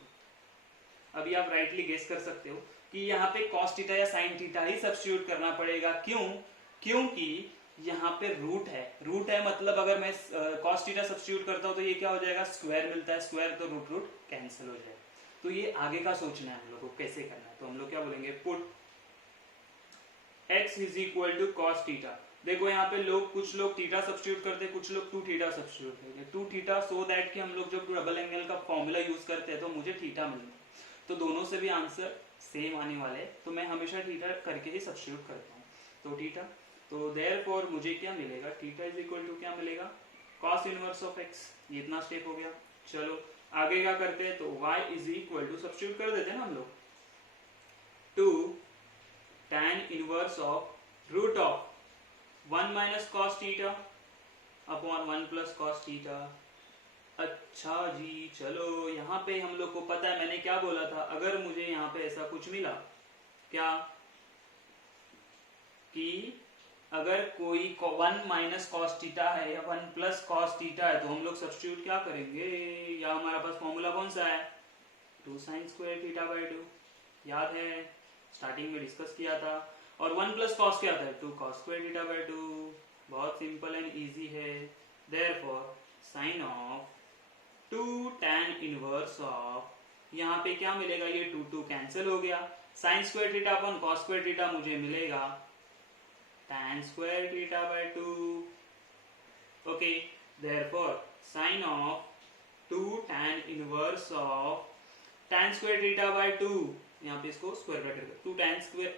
अभी आप राइटली गेस कर सकते हो कि यहाँ पे cos थीटा या sin थीटा ही सब्स्टिट्यूट करना पड़ेगा। क्यों? क्योंकि यहाँ पे रूट है, रूट है मतलब अगर मैं cos थीटा सब्स्टिट्यूट करता हूँ तो ये क्या हो जाएगा, स्क्वायर मिलता है, स्क्वायर तो रूट रूट कैंसिल हो जाएगा। तो ये आगे का सोचना है हम लोग को कैसे करना है। तो हम लोग क्या बोलेंगे, put x is equal to cos theta. देखो यहाँ पे लोग, कुछ लोग थीटा सब्स्टिट्यूट करते हैं, कुछ लोग 2 थीटा सब्स्टिट्यूट करते हैं। 2 थीटा सो दैट कि हम लोग जब डबल एंगल का फॉर्मूला यूज करते हैं तो मुझे थीटा मिलता है, तो दोनों से भी आंसर सेम आने वाले, तो मैं हमेशा थीटा करके ही सब्स्टिट्यूट करता हूँ। तो थीटा, तो देयरफॉर मुझे क्या मिलेगा, थीटा इज इक्वल टू क्या मिलेगा, cos इनवर्स ऑफ x। ये इतना स्टेप हो गया। चलो आगे क्या करते हैं, तो y is equal to substitute कर देते हैं ना हम लोग, 2 tan inverse of root of 1 minus cos theta upon 1 plus cos theta. अच्छा जी, चलो यहाँ पे हम लोग को पता है, मैंने क्या बोला था, अगर मुझे यहाँ पे ऐसा कुछ मिला क्या कि अगर कोई 1 माइनस cos थीटा है या 1 प्लस cos थीटा है, तो हम लोग सब्स्टिट्यूट क्या करेंगे, या हमारा पास फॉर्मूला कौन सा है, 2 sin स्क्वायर थीटा बाई 2, याद है स्टार्टिंग में डिस्कस किया था। और 1 प्लस cos क्या था, 2 cos स्क्वायर थीटा बाई 2। बहुत सिंपल एंड इजी है। Therefore sign of 2 tan inverse of, यहाँ पे क्या मिलेगा, ये 2 कैंसिल हो गया, साइन स्क्वायर थीटा अपन cos स्क्वायर थीटा मुझे मिलेगा tan square theta by 2। Okay, therefore sign of 2 tan inverse of tan square theta by 2, यहाँ पे इसको square bracket 2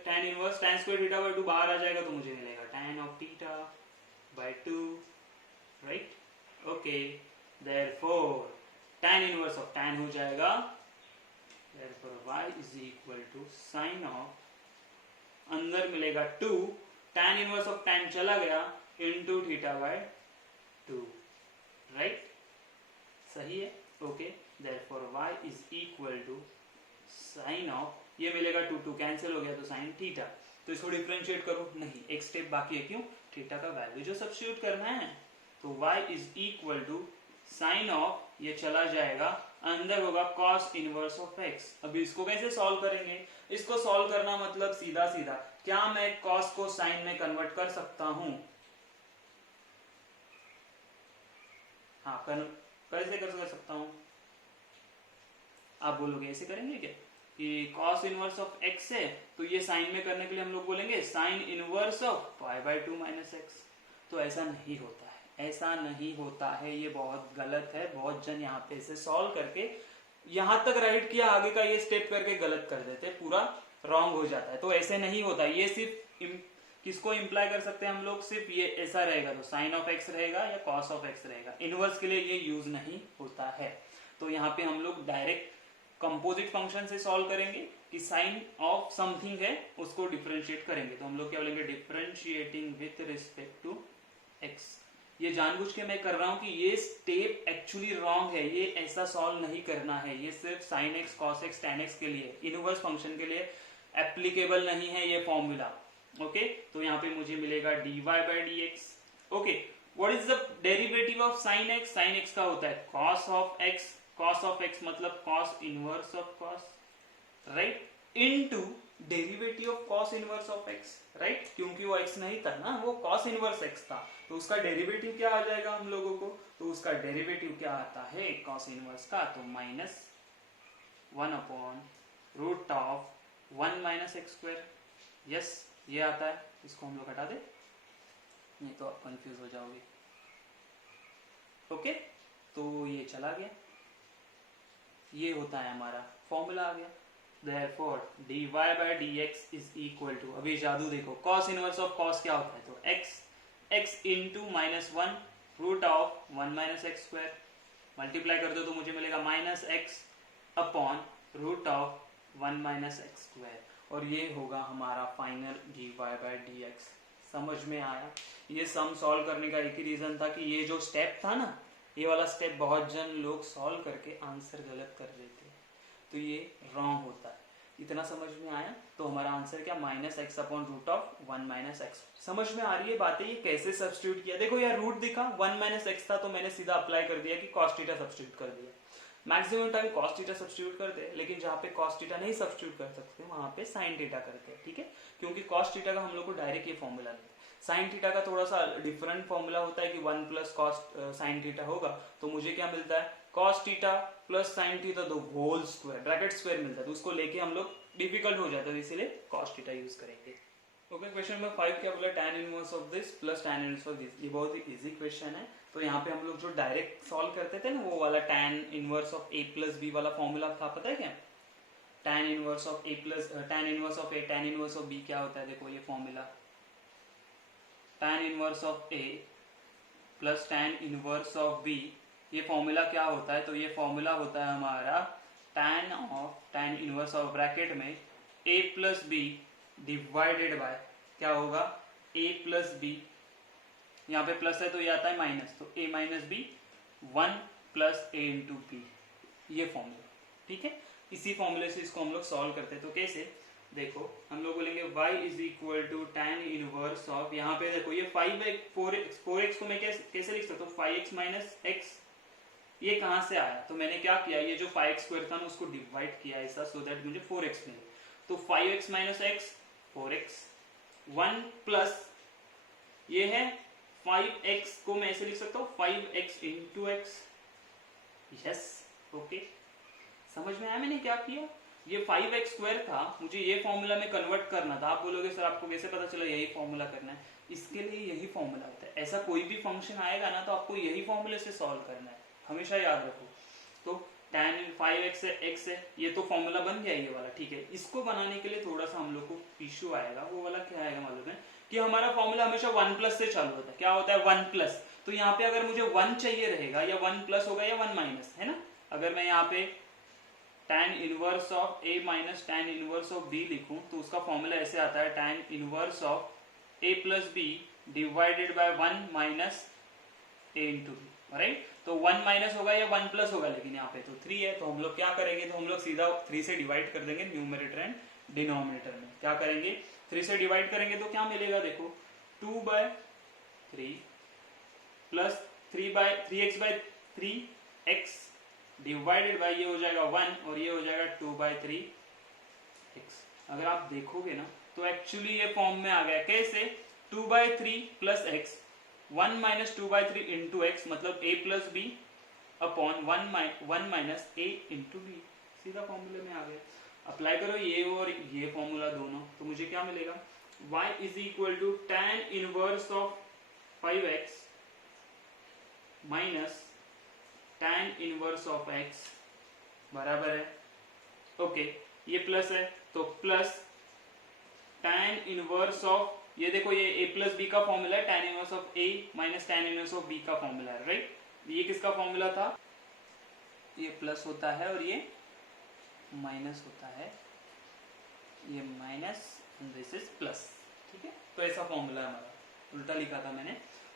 tan inverse tan square theta by 2 बाहर आ जाएगा, तो मुझे मिलेगा tan of theta by 2, right. Okay, therefore tan inverse of tan हो जाएगा, therefore y is equal to sin of, अंदर मिलेगा 2 tan इनवर्स ऑफ tan चला गया into थीटा बाय 2, राइट, सही है। Okay, therefore y is equal to sine of, ये मिलेगा 2 कैंसिल हो गया तो साइन थीटा। तो इसको डिफरेंशिएट करो, नहीं एक स्टेप बाकी है, क्यों, थीटा का वैल्यू जो सब्स्टिट्यूट करना है। तो y is equal to sine of, ये चला जाएगा, अंदर होगा cos इनवर्स ऑफ x। अभी इसको कैसे सॉल्व करेंगे, इसको सॉल्व करना मतलब सीधा सीधा, क्या मैं cos को साइन में कन्वर्ट कर सकता हूं? हाँ, कैसे कर सकता हूं? आप बोलोगे ऐसे करेंगे क्या कि cos इनवर्स ऑफ x है, तो ये साइन में करने के लिए हम लोग बोलेंगे sine inverse of π/2 minus x. तो ऐसा नहीं होता है, ऐसा नहीं होता है, ये बहुत गलत है। बहुत जन यहाँ पे इसे सॉल्व करके यहाँ तक राइट किया, आगे का ये स्टेप करके गलत कर देते, पूरा रॉन्ग हो जाता है। तो ऐसे नहीं होता, ये सिर्फ किसको इंप्लाई कर सकते हैं हम लोग, सिर्फ ये ऐसा रहेगा तो साइन ऑफ एक्स रहेगा या कॉस ऑफ एक्स रहेगा, इनवर्स के लिए ये यूज नहीं होता है। तो यहाँ पे हम लोग डायरेक्ट कंपोजिट फंक्शन से सॉल्व करेंगे कि साइन ऑफ समथिंग है उसको डिफरेंशिएट करेंगे। तो हम लोग क्या बोलेंगे, differentiating with respect to x. ये जानबूझ के मैं कर रहा हूं कि ये स्टेप एक्चुअली रॉन्ग है, ये ऐसा सॉल्व नहीं करना है, ये सिर्फ sine x cos x ten x के लिए, इनवर्स फंक्शन के लिए एप्लीकेबल नहीं है ये फॉर्मूला। ओके, तो यहाँ पे मुझे मिलेगा dy by D x. Okay, what is the derivative of sine x? Sine x का होता है cos of x, cos of x मतलब cos inverse of cos, right, into derivative of cos inverse of x, right, क्योंकि वो x नहीं था ना, वो cos इनवर्स x था, तो उसका डेरिवेटिव क्या आ जाएगा हम लोगों को, तो उसका डेरिवेटिव क्या आता है cos इनवर्स का, तो minus 1/√1 minus x square. Yes, ये आता है, इसको हम लोग हटा दे, नहीं तो आप कंफ्यूज हो जाओगे। ओके, तो ये चला गया, ये होता है हमारा फॉर्मूला आ गया। Therefore, dy by dx is equal to, अभी जादू देखो, cos इनवर्स ऑफ cos क्या होता है, तो x into -1 √1 minus x square, multiply कर दो तो मुझे मिलेगा minus X upon √1 minus x square, और ये होगा हमारा फाइनल dy by dx। समझ में आया? ये सम सॉल्व करने का एक ही रीजन था कि ये जो स्टेप था ना, ये वाला स्टेप बहुत जन लोग सॉल्व करके आंसर गलत कर देते हैं, तो ये रॉन्ग होता है। इतना समझ में आया? तो हमारा आंसर क्या, minus X upon √1 minus x. समझ में आ रही है बातें, ये कैसे सब्स्टिट्यूट किया? देखो यार, रूट दिखा 1 माइनस एक्स था, तो मैंने सीधा अप्लाई कर दिया कि cos थीटा सब्स्टिट्यूट कर दिया। Maximum time cos theta substitute करते हैं, लेकिन जहाँ पे cos थीटा नहीं सब्स्टिट्यूट कर सकते वहां पे sin थीटा करते हैं, ठीक है, क्योंकि cos थीटा का हम लोग को डायरेक्ट ये फॉर्मूला नहीं है। साइन थीटा का थोड़ा सा डिफरेंट फॉर्मूला होता है कि 1 प्लस कॉस साइन थीटा होगा, तो मुझे क्या मिलता है, cos theta plus sine theta the whole square, bracket square मिलता है, तो उसको लेके हम लोग डिफिकल्ट हो जाता है, इसीलिए cos थीटा यूज करेंगे। ओके, क्वेश्चन नंबर 5 क्या बोला, tan inverse of this plus tan inverse of this. ये बहुत ही इजी क्वेश्चन है। तो यहाँ पे हम लोग जो डायरेक्ट सॉल्व करते थे ना, वो वाला tan inverse of a plus b वाला फॉर्मूला था, पता है क्या, tan inverse of a plus tan inverse of a tan inverse of b क्या होता है, देखो ये formula, tan inverse of a plus tan inverse of b, ये फॉर्मूला क्या होता है, तो ये फॉर्मूला होता है हमारा tan इनवर्स ऑफ ब्रैकेट में a plus b divided by क्या होगा, a प्लस बी, यहाँ पे प्लस है तो ये आता है माइनस, तो a minus b 1 plus a into b, ये फॉर्मूला, ठीक है। इसी फॉर्मूले से इसको हम लोग सॉल्व करते हैं, तो कैसे, देखो हम लोग बोलेंगे y is equal to tan inverse of, यहाँ पे देखो ये 4x को मैं कैसे लिख सकता हूँ, 5x माइनस एक्स, ये कहाँ से आया, तो मैंने क्या किया, ये जो 5x स्क्वायर था ना उसको डिवाइड किया ऐसा, सो दैट मुझे 4x मिले, तो 5x minus x 4x, 1 plus ये है 5x को मैं ऐसे लिख सकता हूँ 5x into x. Yes, okay, समझ में आया मैंने क्या किया, ये 5x स्क्वायर था, मुझे ये फॉर्मूला में कन्वर्ट करना था। आप बोलोगे सर आपको कैसे पता चला यही फॉर्मूला करना है, इसके लिए यही फॉर्मूला होता है, ऐसा कोई भी फंक्शन आएगा ना तो आपको यही फॉर्मूले से सॉल्व करना है, हमेशा याद रखो। तो tan 5x है, x है, ये तो फॉर्मूला बन गया ये वाला, ठीक है। इसको बनाने के लिए थोड़ा सा हम लोग को इश्यू आएगा, वो वाला क्या आएगा मालूम है, कि हमारा फॉर्मूला हमेशा 1 प्लस से चालू होता है, क्या होता है 1 प्लस, तो यहाँ पे अगर मुझे 1 चाहिए रहेगा, या 1 प्लस होगा या 1 माइनस, है ना। अगर मैं यहाँ पे tan inverse of a minus tan inverse of b लिखूं, तो उसका फॉर्मूला ऐसे आता है tan inverse of a plus b divided by 1 minus a into b, right. तो 1 माइनस होगा या 1 प्लस होगा, लेकिन यहाँ पे तो 3 है, तो हम लोग क्या करेंगे, तो हम लोग सीधा 3 से डिवाइड कर देंगे न्यूमरेटर एंड डिनोमिनेटर में। क्या करेंगे, 3 से डिवाइड करेंगे तो क्या मिलेगा, देखो 2/3 प्लस 3x/3x डिवाइडेड बाई ये हो जाएगा 1 और ये हो जाएगा 2/3x। अगर आप देखोगे ना तो एक्चुअली ये फॉर्म में आ गया, कैसे, 2/3 plus x 1 minus 2/3 into x, मतलब a plus b upon 1 minus a into b, सीधा फॉर्मूले में आ गया। अप्लाई करो ये और ये फॉर्मूला दोनों, तो मुझे क्या मिलेगा, y is equal to tan inverse of 5x minus tan inverse of x बराबर है, ओके ये प्लस है तो प्लस tan इनवर्स ऑफ, ये देखो ये a प्लस बी का फॉर्मूला है, tan inverse of a minus tan inverse of b का फॉर्मूला है, राइट। ये किसका फॉर्मूला था, ये प्लस होता है और ये माइनस होता है, ये माइनस दिस इज प्लस, ठीक है। तो ऐसा फॉर्मूला है हमारा, उल्टा लिखा था मैंने।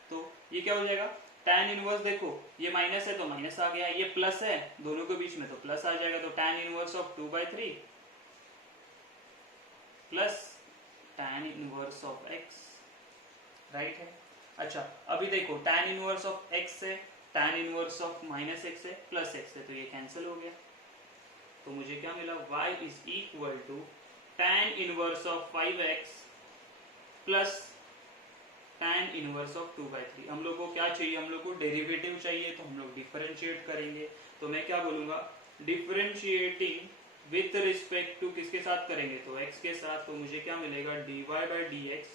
तो ये क्या हो जाएगा, tan इनवर्स, देखो ये माइनस है तो माइनस आ गया, ये प्लस है दोनों के बीच में तो प्लस आ जाएगा, तो tan inverse of 2/3 plus tan inverse of x, right है। अच्छा अभी देखो tan इनवर्स ऑफ x है, tan inverse of minus x है, प्लस x है, तो ये कैंसिल हो गया। तो मुझे क्या मिला, y is equal to tan inverse of 5x plus tan inverse of 2/3। हम लोग को क्या चाहिए, हम लोग को डेरिवेटिव चाहिए, तो हम लोग डिफरेंशिएट करेंगे। तो मैं क्या बोलूंगा, डिफरेंशिएटिंग विथ रिस्पेक्ट टू किसके साथ करेंगे, तो x के साथ, तो मुझे क्या मिलेगा, dy/dx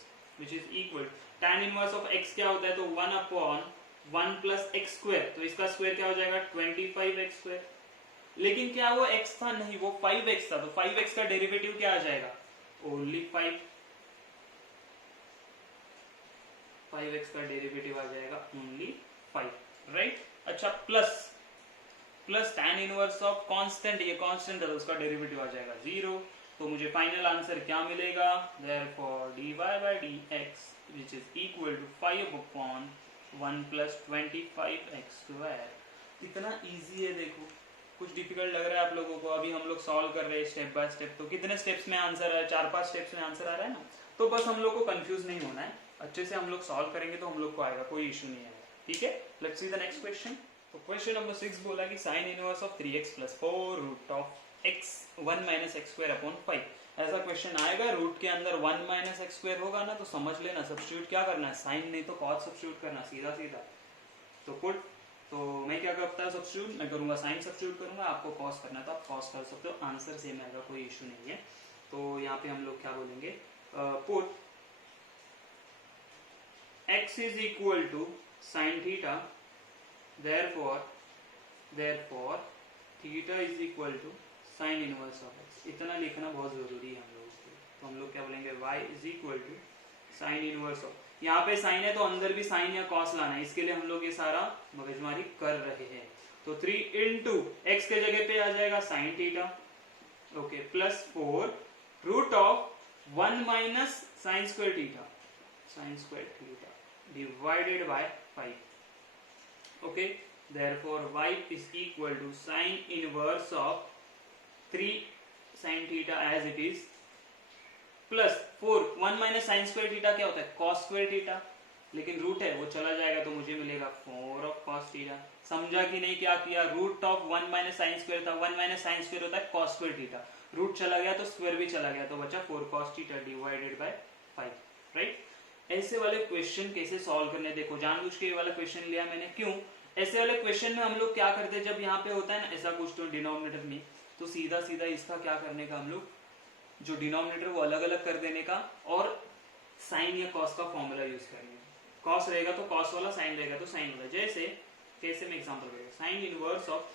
which is equal, tan inverse of x क्या होता है, तो 1 अपॉन 1 प्लस एक्स स्क्वायर, तो इसका स्क्वायर क्या हो जाएगा 25x स्क्वायर। लेकिन क्या वो x था, नहीं वो 5x था, तो 5x का डेरिवेटिव क्या आ जाएगा, ओनली 5x का डेरिवेटिव आ जाएगा ओनली 5, राइट। अच्छा plus tan inverse of constant, ये कांस्टेंट है तो उसका डेरिवेटिव आ जाएगा 0। तो मुझे फाइनल आंसर क्या मिलेगा, therefore dy/dx which is equal to 5 upon 1 plus 25x square। कितना इजी है, देखो कुछ डिफिकल्ट लग रहा है आप लोगों को, अभी हम लोग सॉल्व कर रहे हैं स्टेप बाय स्टेप, तो कितने स्टेप्स में आंसर है, 4-5 स्टेप्स में आंसर आ रहा है ना। तो बस हम लोग को कंफ्यूज नहीं होना है, अच्छे से हम लोग सॉल्व करेंगे तो हम लोग को आएगा, कोई इशू नहीं आएगा, ठीक है। Let's see the next question. तो क्वेश्चन नंबर 6 बोला कि sine inverse of 3x plus 4 root of x 1 minus x square upon 5। ऐसा क्वेश्चन आएगा, रूट के अंदर 1 माइनस एक्स स्क्वायर होगा ना, तो समझ लेना सब्स्टिट्यूट क्या करना है, साइन नहीं तो कॉस सब्स्टिट्यूट करना, सीधा सीधा। तो पुट, तो मैं क्या करता है सब्स्टिट्यूट, मैं करूंगा साइन सब्स्टिट्यूट करूंगा, आपको कॉस करना है तो आप कॉस कर सकते हो, आंसर सेम आएगा, कोई इशू नहीं है। तो यहाँ पे हम लोग क्या बोलेंगे, put x is equal to sin theta, therefore theta is equal to sin inverse of x। इतना लिखना बहुत जरूरी है हम लोगों के लिए। तो हम लोग क्या बोलेंगे, y is equal to sin inverse of, यहाँ पे साइन है तो अंदर भी साइन या कॉस लाना है, इसके लिए हम लोग ये सारा मगजमारी कर रहे हैं। तो 3 इंटू एक्स के जगह पे आ जाएगा sine theta, okay, plus 4 root of 1 minus sine square theta divided by 5, okay, therefore y is equal to sin inverse of 3 sin theta as it is plus 4 1 minus sin square theta क्या होता है, cos square theta, लेकिन root है वो चला जाएगा तो मुझे मिलेगा 4 of cos theta। समझा कि नहीं, क्या किया, root of 1 minus sine square था, 1 माइनस साइन स्क्वायर होता है cos square theta, रूट चला गया तो स्क्वायर भी चला गया, तो बचा 4 cos theta divided by 5, right. ऐसे वाले क्वेश्चन कैसे सॉल्व करने, देखो जानबूझ के ये वाला क्वेश्चन लिया मैंने, क्यों, ऐसे वाले क्वेश्चन में हम लोग क्या करते हैं, जब यहाँ पे होता है ना ऐसा कुछ तो डिनोमिनेटर में, तो सीधा सीधा इसका क्या करने का, हम लोग जो डिनोमिनेटर वो अलग अलग कर देने का और साइन या कॉस का फॉर्मूला यूज करेंगे। कॉस रहेगा तो कॉस वाला, साइन रहेगा तो साइन वाला। जैसे कैसे मैं एग्जांपल करूंगा, साइन इनवर्स ऑफ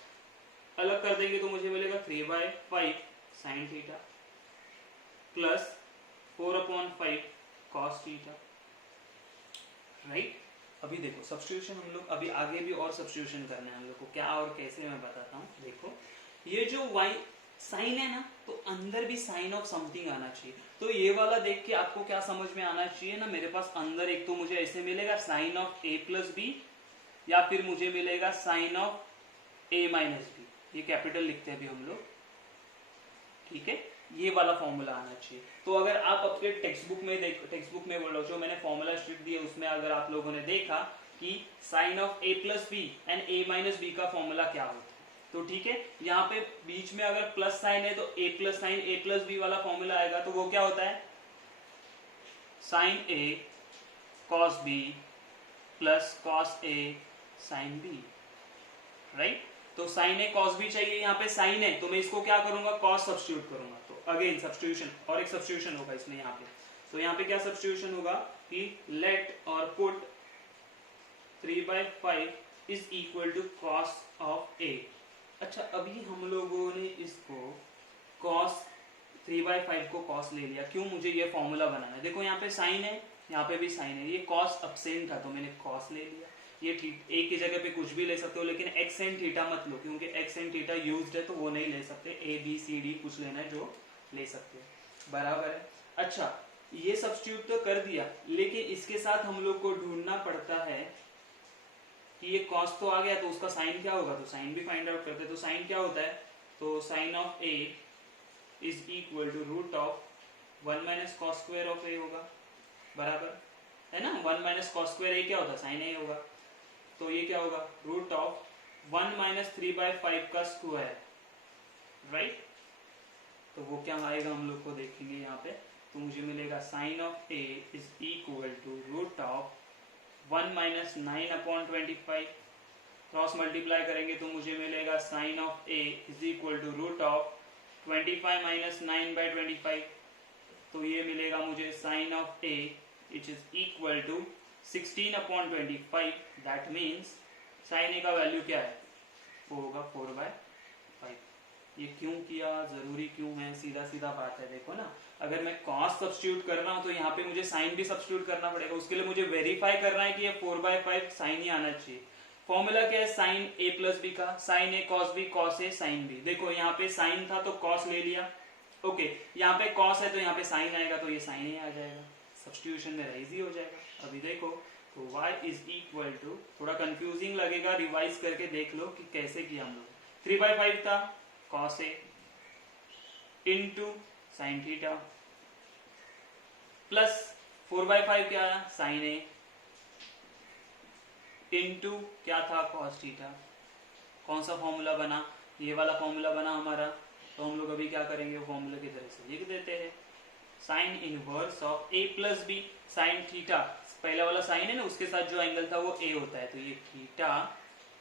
अलग कर देंगे तो मुझे मिलेगा 3/5 sine theta plus 4/5 cos theta, right. अभी देखो सब्स्टिट्यूशन हम लोग अभी आगे भी और सब्स्टिट्यूशन करना है हम लोग को, क्या और कैसे मैं बताता हूँ। देखो ये जो y साइन है ना, तो अंदर भी साइन ऑफ समथिंग आना चाहिए। तो ये वाला देख के आपको क्या समझ में आना चाहिए ना, मेरे पास अंदर एक तो मुझे ऐसे मिलेगा sine of a plus b या फिर मुझे मिलेगा sine of A minus b, ये कैपिटल लिखते हैं अभी हम लोग, ठीक है, ये वाला फॉर्मूला आना चाहिए। तो अगर आप अपने टेक्स्ट बुक में बोल रहा हूँ, जो मैंने फॉर्मूला शीट दी है उसमें अगर आप लोगों ने देखा कि sine of A plus b and a minus b का फॉर्मूला क्या होता है, तो ठीक है, यहाँ पे बीच में अगर प्लस साइन है तो ए प्लस साइन ए प्लस बी वाला फॉर्मूला आएगा, तो वो क्या होता है sign A cos B plus cos A sine B, right. तो साइन ए कॉस बी चाहिए, यहाँ पे साइन है तो मैं इसको क्या करूंगा कॉस सब्स्टिट्यूट करूंगा, तो अगेन सब्स्टिट्यूशन, और एक सब्स्टिट्यूशन होगा इसमें यहाँ पे, तो यहाँ पे क्या सब्स्टिट्यूशन होगा कि लेट और put 3/5 is equal to cos of A. अच्छा, अभी हम लोगों ने इसको कॉस 3/5 को कॉस ले लिया, क्यों, मुझे ये फॉर्मूला बनाना है। देखो यहाँ पे साइन है, यहाँ पे भी साइन है, ये कॉस अब्सेंट था तो मैंने कॉस ले लिया। ये एक की जगह पे कुछ भी ले सकते हो, लेकिन एक्स एंड थीटा मत लो, क्योंकि एक्स एंड थीटा यूज्ड है तो वो नहीं ले सकते। ए बी सी डी कुछ लेना है जो ले सकते हैं, बराबर है। अच्छा, ये सब्स्टिट्यूट तो कर दिया, लेकिन इसके साथ हम लोग को ढूंढना पड़ता है कि ये कॉस तो आ गया तो उसका साइन क्या होगा, तो साइन भी फाइंड आउट करते हैं। तो साइन क्या होता है, तो sine of A is equal to root of 1 minus cos square of A होगा, बराबर है ना। 1 माइनस कॉस स्क्वायर ए क्या होता है, साइन ए होगा, तो ये क्या होगा रूट ऑफ 1 माइनस 3/5 का स्क्वायर, राइट। तो वो क्या आएगा हम लोग को देखेंगे यहाँ पे, तो मुझे मिलेगा sine of A is equal to root of 1 minus 9/25, cross multiply करेंगे तो मुझे मिलेगा sine of A is equal to root of 25 minus 9/25, तो ये मिलेगा मुझे sine of A it is equal to 16/25, that means sine A का value क्या है, वो होगा 4/5। ये क्यों किया, जरूरी क्यों है, सीधा सीधा बात है, देखो ना, अगर मैं कॉस सब्स्टिट्यूट कर रहा हूं तो यहाँ पे मुझे साइन भी सब्स्टिट्यूट करना पड़ेगा, उसके लिए मुझे वेरीफाई करना है कि ये 4/5 साइन ही आना चाहिए। फॉर्मूला क्या है, साइन ए प्लस बी का, sign A cos B cos A sine B. देखो यहाँ पे साइन था तो कॉस ले लिया, ओके, यहाँ पे कॉस है तो यहाँ पे साइन आएगा, तो ये साइन ही आ जाएगा, सब्स्टिट्यूशन में इजी हो जाएगा। अभी देखो, तो y इज इक्वल टू, थोड़ा कंफ्यूजिंग लगेगा, रिवाइज करके देख लो कि कैसे किया हम लोग। 3/5 था cos A into sine theta plus 4/5 क्या आया साइन ए इंटू क्या था कॉस थीटा। कौन सा फॉर्मूला बना, ये वाला फॉर्मूला बना हमारा, तो हम लोग अभी क्या करेंगे, वो फॉर्मूला की तरह से लिख देते हैं, sine inverse of A plus b sine theta, पहला वाला साइन है ना, उसके साथ जो एंगल था वो ए होता है, तो ये थीटा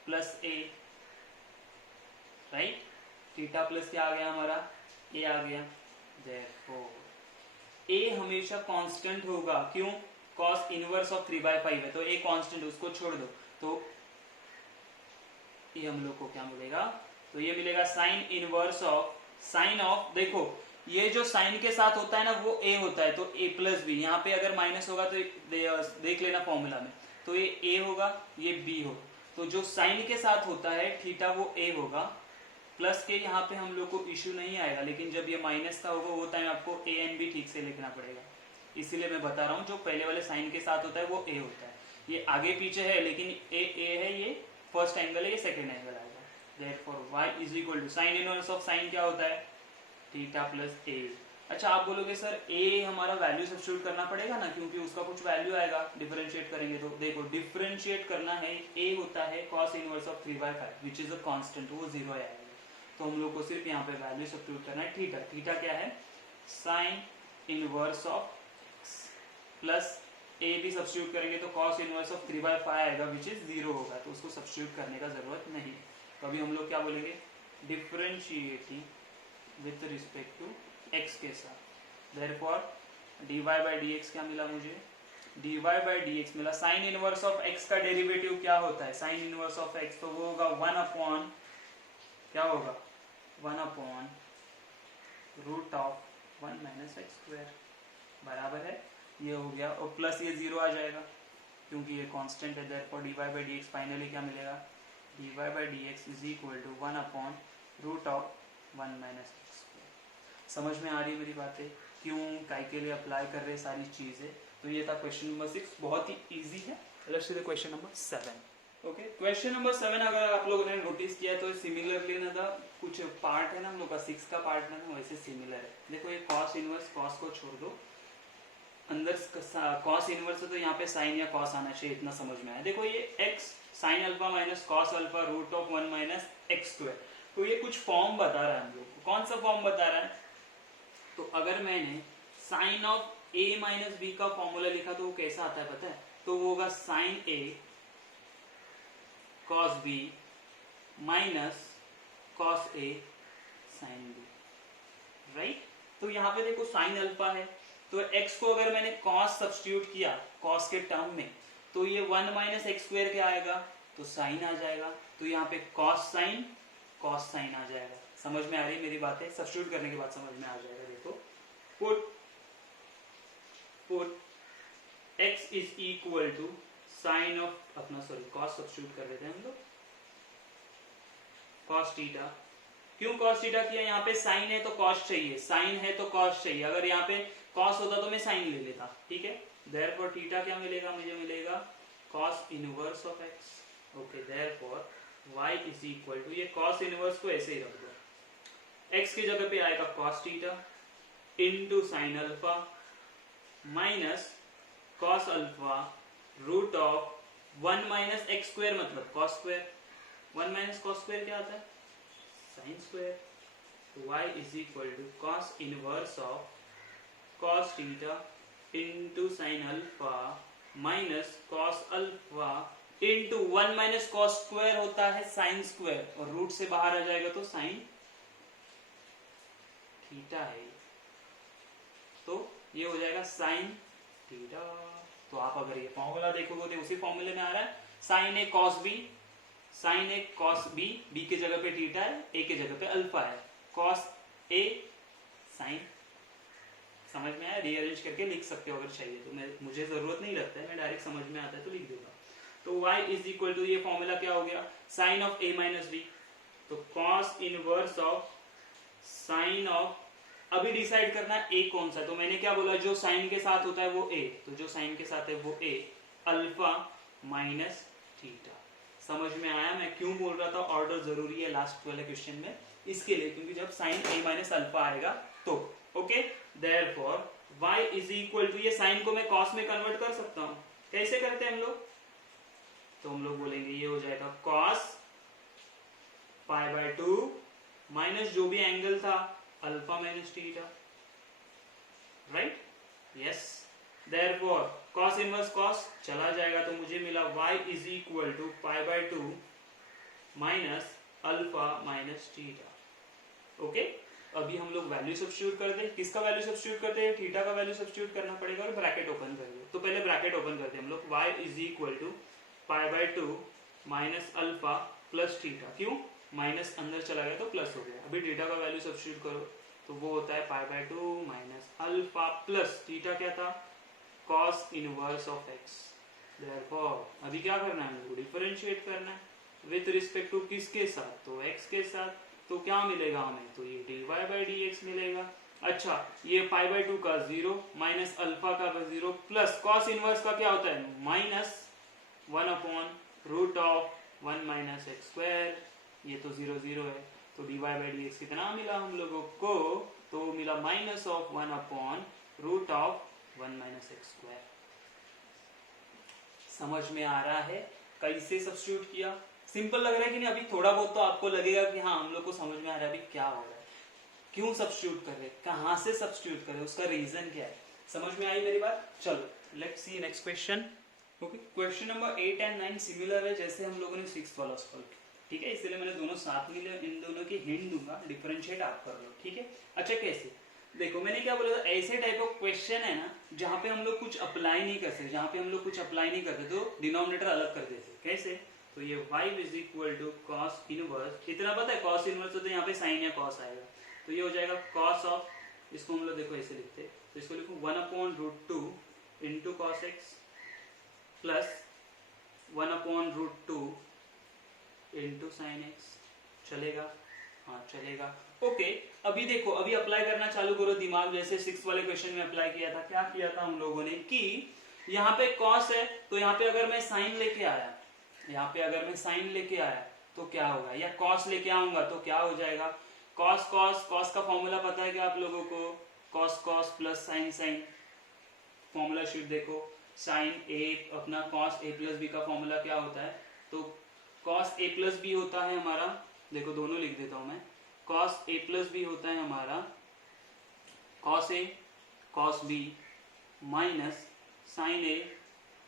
प्लस ए, राइट, थीटा प्लस क्या आ गया हमारा, ए आ गया। देयरफॉर ए हमेशा कांस्टेंट होगा, क्यों, कॉस इनवर्स ऑफ 3/5 है, तो ए कांस्टेंट, उसको छोड़ दो, तो ये हम लोग को क्या मिलेगा, तो ये मिलेगा sine inverse of, sine of, देखो ये जो साइन के साथ होता है ना वो ए होता है, तो ए प्लस बी, यहाँ पे अगर माइनस होगा तो देख लेना फॉर्मूला में, तो ये ए होगा ये बी होगा, तो जो साइन के साथ होता है थीटा वो ए होगा, प्लस के यहाँ पे हम लोग को इश्यू नहीं आएगा, लेकिन जब ये माइनस का होगा वो टाइम आपको ए एंड बी ठीक से लिखना पड़ेगा, इसीलिए मैं बता रहा हूँ जो पहले वाले साइन के साथ होता है वो ए होता है, ये आगे पीछे है लेकिन ए है, ये फर्स्ट एंगल है, ये सेकेंड एंगल आएगा। Therefore y is equal to sine inverse of sine क्या होता है थीटा प्लस ए। अच्छा, आप बोलोगे सर ए हमारा वैल्यू सब्स्टिट्यूट करना पड़ेगा ना, क्योंकि उसका कुछ वैल्यू आएगा, डिफरेंशिएट करेंगे तो देखो डिफरेंशिएट करना है, ए होता है cos inverse of 3/5 which is a constant, वो 0 आएगा, तो हम लोग को सिर्फ यहाँ पे वैल्यू सब्स्टिट्यूट करना है थीटा। थीटा क्या है, साइन इनवर्स ऑफ प्लस ए भी सब्स्टिट्यूट करेंगे तो cos इनवर्स ऑफ 3/5 आएगा विच इज 0 होगा, तो उसको सब्स्टिट्यूट करने का जरूरत नहीं। तो अभी हम लोग क्या बोलेंगे, differentiating with respect to x के साथ, therefore dy by dx क्या मिला मुझे, dy by dx मिला, साइन इनवर्स ऑफ x का डेरिवेटिव क्या होता है, साइन इनवर्स ऑफ x, तो वो होगा 1 अपॉन क्या होगा 1 upon root of 1 minus x square, बराबर है, ये हो गया, और प्लस ये 0 आ जाएगा क्योंकि ये कांस्टेंट है, therefore dy by dx finally क्या मिलेगा, dy by dx is equal to 1 upon root of 1 minus x square. समझ में आ रही है मेरी बातें, क्यों काय के लिए अप्लाई कर रहे सारी चीजें। तो ये था क्वेश्चन नंबर 6, बहुत ही इजी है। Let's see the question number 7। Okay, question number 7 अगर आप लोगों ने नोटिस किया तो सिमिलरली ना था, कुछ पार्ट है ना हम लोग का 6 का पार्ट ना वैसे सिमिलर है। देखो ये कॉस इनवर्स, कॉस को छोड़ दो, अंदर कॉस इनवर्स है तो यहाँ पे साइन या कॉस आना चाहिए, इतना समझ में आया। देखो ये x sine alpha minus cos alpha root of 1 minus x square, तो ये कुछ फॉर्म बता रहा है हम लोग को। कौन सा फॉर्म बता रहा है? तो अगर मैंने sine of a minus b का फॉर्मूला लिखा तो वो कैसा आता है पता है? तो वो होगा sine a cos b minus cos a sine b, right. तो यहाँ पे देखो साइन अल्फा है, तो x को अगर मैंने cos सब्स्टिट्यूट किया cos के टर्म में, तो ये 1 माइनस एक्स स्क्वायर क्या आएगा? तो साइन आ जाएगा। तो यहाँ पे cos साइन आ जाएगा। समझ में आ रही है मेरी बातें? सब्स्टिट्यूट करने के बाद समझ में आ जाएगा। देखो put x is equal to sine of अपना सॉरी cos सब्स्टिट्यूट कर देते हैं हम लोग, cos थीटा। क्यों cos थीटा किया? यहाँ पे साइन है तो cos चाहिए, साइन है तो cos चाहिए। अगर यहाँ पे cos होता तो मैं साइन ले लेता, ठीक है। देयरफॉर थीटा क्या मिलेगा? मुझे मिलेगा cos inverse of x। Okay, therefore y is equal to, ये cos इनवर्स को ऐसे ही रख दो, x की जगह पे आएगा cos theta into sine alpha minus cos alpha root of 1 minus x square मतलब cos square. 1 minus cos square क्या आता है? Sine square. तो y is equal to cos inverse of cos theta into sine alpha minus cos alpha into 1 minus cos square होता है sine square, और root से बाहर आ जाएगा तो साइन थीटा है, तो ये हो जाएगा साइन थीटा। तो आप अगर ये फॉर्मूला देखोगे तो उसी फॉर्मूले में आ रहा है, साइन ए कॉस बी, साइन ए कॉस बी, बी के जगह पे थीटा है, ए के जगह पे अल्फा है, कॉस ए साइन। समझ में आया? रीअरेंज करके लिख सकते हो अगर चाहिए तो, मुझे जरूरत नहीं लगता है, मैं डायरेक्ट समझ में आता है तो लिख दूंगा। तो y इज इक्वल टू, ये फॉर्मूला क्या हो गया? Sine of a minus B, तो cos inverse of sine of, अभी डिसाइड करना है a कौन सा है। तो मैंने क्या बोला? जो साइन के साथ होता है वो a, तो जो साइन के साथ है वो a, अल्फा माइनस थीटा। समझ में आया मैं क्यों बोल रहा था ऑर्डर जरूरी है लास्ट वाले क्वेश्चन में? इसके लिए, क्योंकि जब साइन a माइनस अल्फा आएगा तो। Okay, therefore y is equal to, ये साइन को मैं cos में कन्वर्ट कर सकता हूं। कैसे करते हैं हम लोग? तो हम लोग बोलेंगे ये हो जाएगा cos पाई बाय 2 माइनस जो भी एंगल था alpha minus theta, right? Yes. Therefore cos inverse cos चला जाएगा, तो मुझे मिला y is equal to pi by 2 minus alpha minus theta. Okay, अभी हम लोग वैल्यू सब्स्टिट्यूट कर दे। किसका वैल्यू सब्स्टिट्यूट करते हैं? थीटा का वैल्यू सब्स्टिट्यूट करना पड़ेगा, और ब्रैकेट ओपन कर दो। तो पहले ब्रैकेट ओपन करते हैं हम लोग, y is equal to pi by 2 minus alpha plus theta. क्यों? माइनस अंदर चला गया तो प्लस हो गया। अभी थीटा का वैल्यू सब्स्टिट्यूट करो तो वो होता है पाई by 2 minus alpha plus theta क्या था? cos inverse of x। Therefore अभी क्या करना है? हमको डिफरेंशिएट करना है विद रिस्पेक्ट टू किसके साथ? तो x के साथ। तो क्या मिलेगा हमें? तो ये dy बाई dx मिलेगा। अच्छा, ये पाई बाय 2 का 0 माइनस अल्फा का 0 प्लस cos इनवर्स का क्या होता है? Minus 1 upon root of 1 minus x square. ये तो 0 0 है, तो dy बाई dx कितना मिला हम लोगों को? तो मिला minus of 1 upon root of 1 minus x square. समझ में आ रहा है कैसे सब्स्टिट्यूट किया? सिंपल लग रहा है कि नहीं? अभी थोड़ा बहुत तो आपको लगेगा कि हाँ हम लोग को समझ में आ रहा है अभी क्या हो रहा है, क्यों सब्स्टिट्यूट कर रहे, कहाँ से सब्स्टिट्यूट कर रहे, उसका रीजन क्या है। समझ में आई मेरी बात? चलो let's see next question. Okay, question number 8 and 9 similar है जैसे हम लोगों ने 6 वाला सॉल्व किया, ठीक है। इसलिए मैंने दोनों साथ में लिया, इन दोनों की हिंट दूंगा, डिफरेंशिएट आप कर लो, ठीक है। अच्छा कैसे? देखो मैंने क्या बोला था, ऐसे टाइप ऑफ क्वेश्चन है ना जहाँ पे हम लोग कुछ अप्लाई नहीं कर सकते, जहाँ पे हम लोग कुछ अप्लाई नहीं करते तो डिनोमिनेटर अलग कर देते। कैसे? तो ये y is equal to cos inverse, इतना पता है कॉस इनवर्स तो यहाँ पे साइन या कॉस आएगा, तो ये हो जाएगा कॉस ऑफ, इसको हम लोग देखो ऐसे लिखते हैं, तो इसको लिखो 1 upon root 2 into cos x plus 1 upon root 2 into sine x. चलेगा? हाँ चलेगा। ओके, अभी देखो, अभी अप्लाई करना चालू करो दिमाग, जैसे 6 वाले क्वेश्चन में अप्लाई किया था। क्या किया था हम लोगों ने कि यहाँ पे कॉस है तो यहाँ पे अगर मैं साइन लेके आया, यहाँ पे अगर मैं साइन लेके आया तो क्या होगा, या कॉस लेके आऊंगा तो क्या हो जाएगा, कॉस कॉस कॉस का फॉर्मूला पता है क्या आप लोगों को, cos cos plus sine sine, formula sheet देखो, साइन ए अपना कॉस ए प्लस बी का फॉर्मूला क्या होता है, तो कॉस ए प्लस बी होता है हमारा, देखो दोनों लिख देता हूं मैं, कॉस ए प्लस बी होता है हमारा cos A cos B minus sign A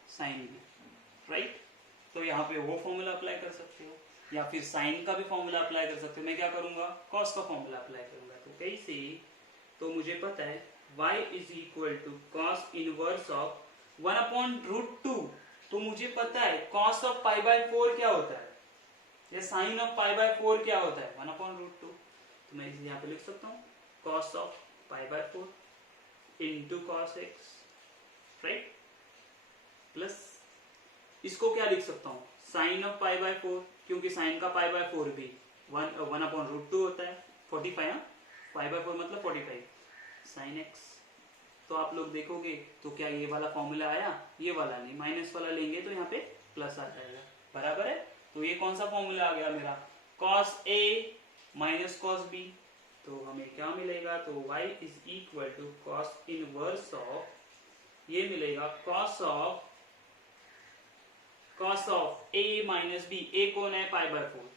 sine B, right. तो यहाँ पे वो फॉर्मूला अप्लाई कर सकते हो, या फिर साइन का भी फॉर्मूला अप्लाई कर सकते हो। मैं क्या करूंगा, कॉस का फॉर्मूला अप्लाई करूंगा। तो कैसे, तो मुझे पता है y is equal to cos inverse of 1/√2। तो मुझे पता है कॉस ऑफ π/4 क्या होता है, या साइन ऑफ π/4 क्या होता है, 1/√2। तो मैं यहाँ पे लिख सकता हूँ cos of π/4 into cos x, right, plus इसको क्या लिख सकता हूँ, साइन ऑफ π/4, क्योंकि साइन का π/4 भी 1/√2 होता है, 45, हाँ, π/4 मतलब 45, साइन एक्स। तो आप लोग देखोगे तो क्या ये वाला फॉर्मूला आया, ये वाला नहीं, माइनस वाला लेंगे तो यहाँ पे प्लस आ जाएगा, बराबर है। तो ये कौन सा फॉर्मूला आ गया मेरा, cos A minus cos B. तो हमें क्या मिलेगा, तो y is equal to cos inverse of, ये मिलेगा cos of A minus B, A कौन है, π/4,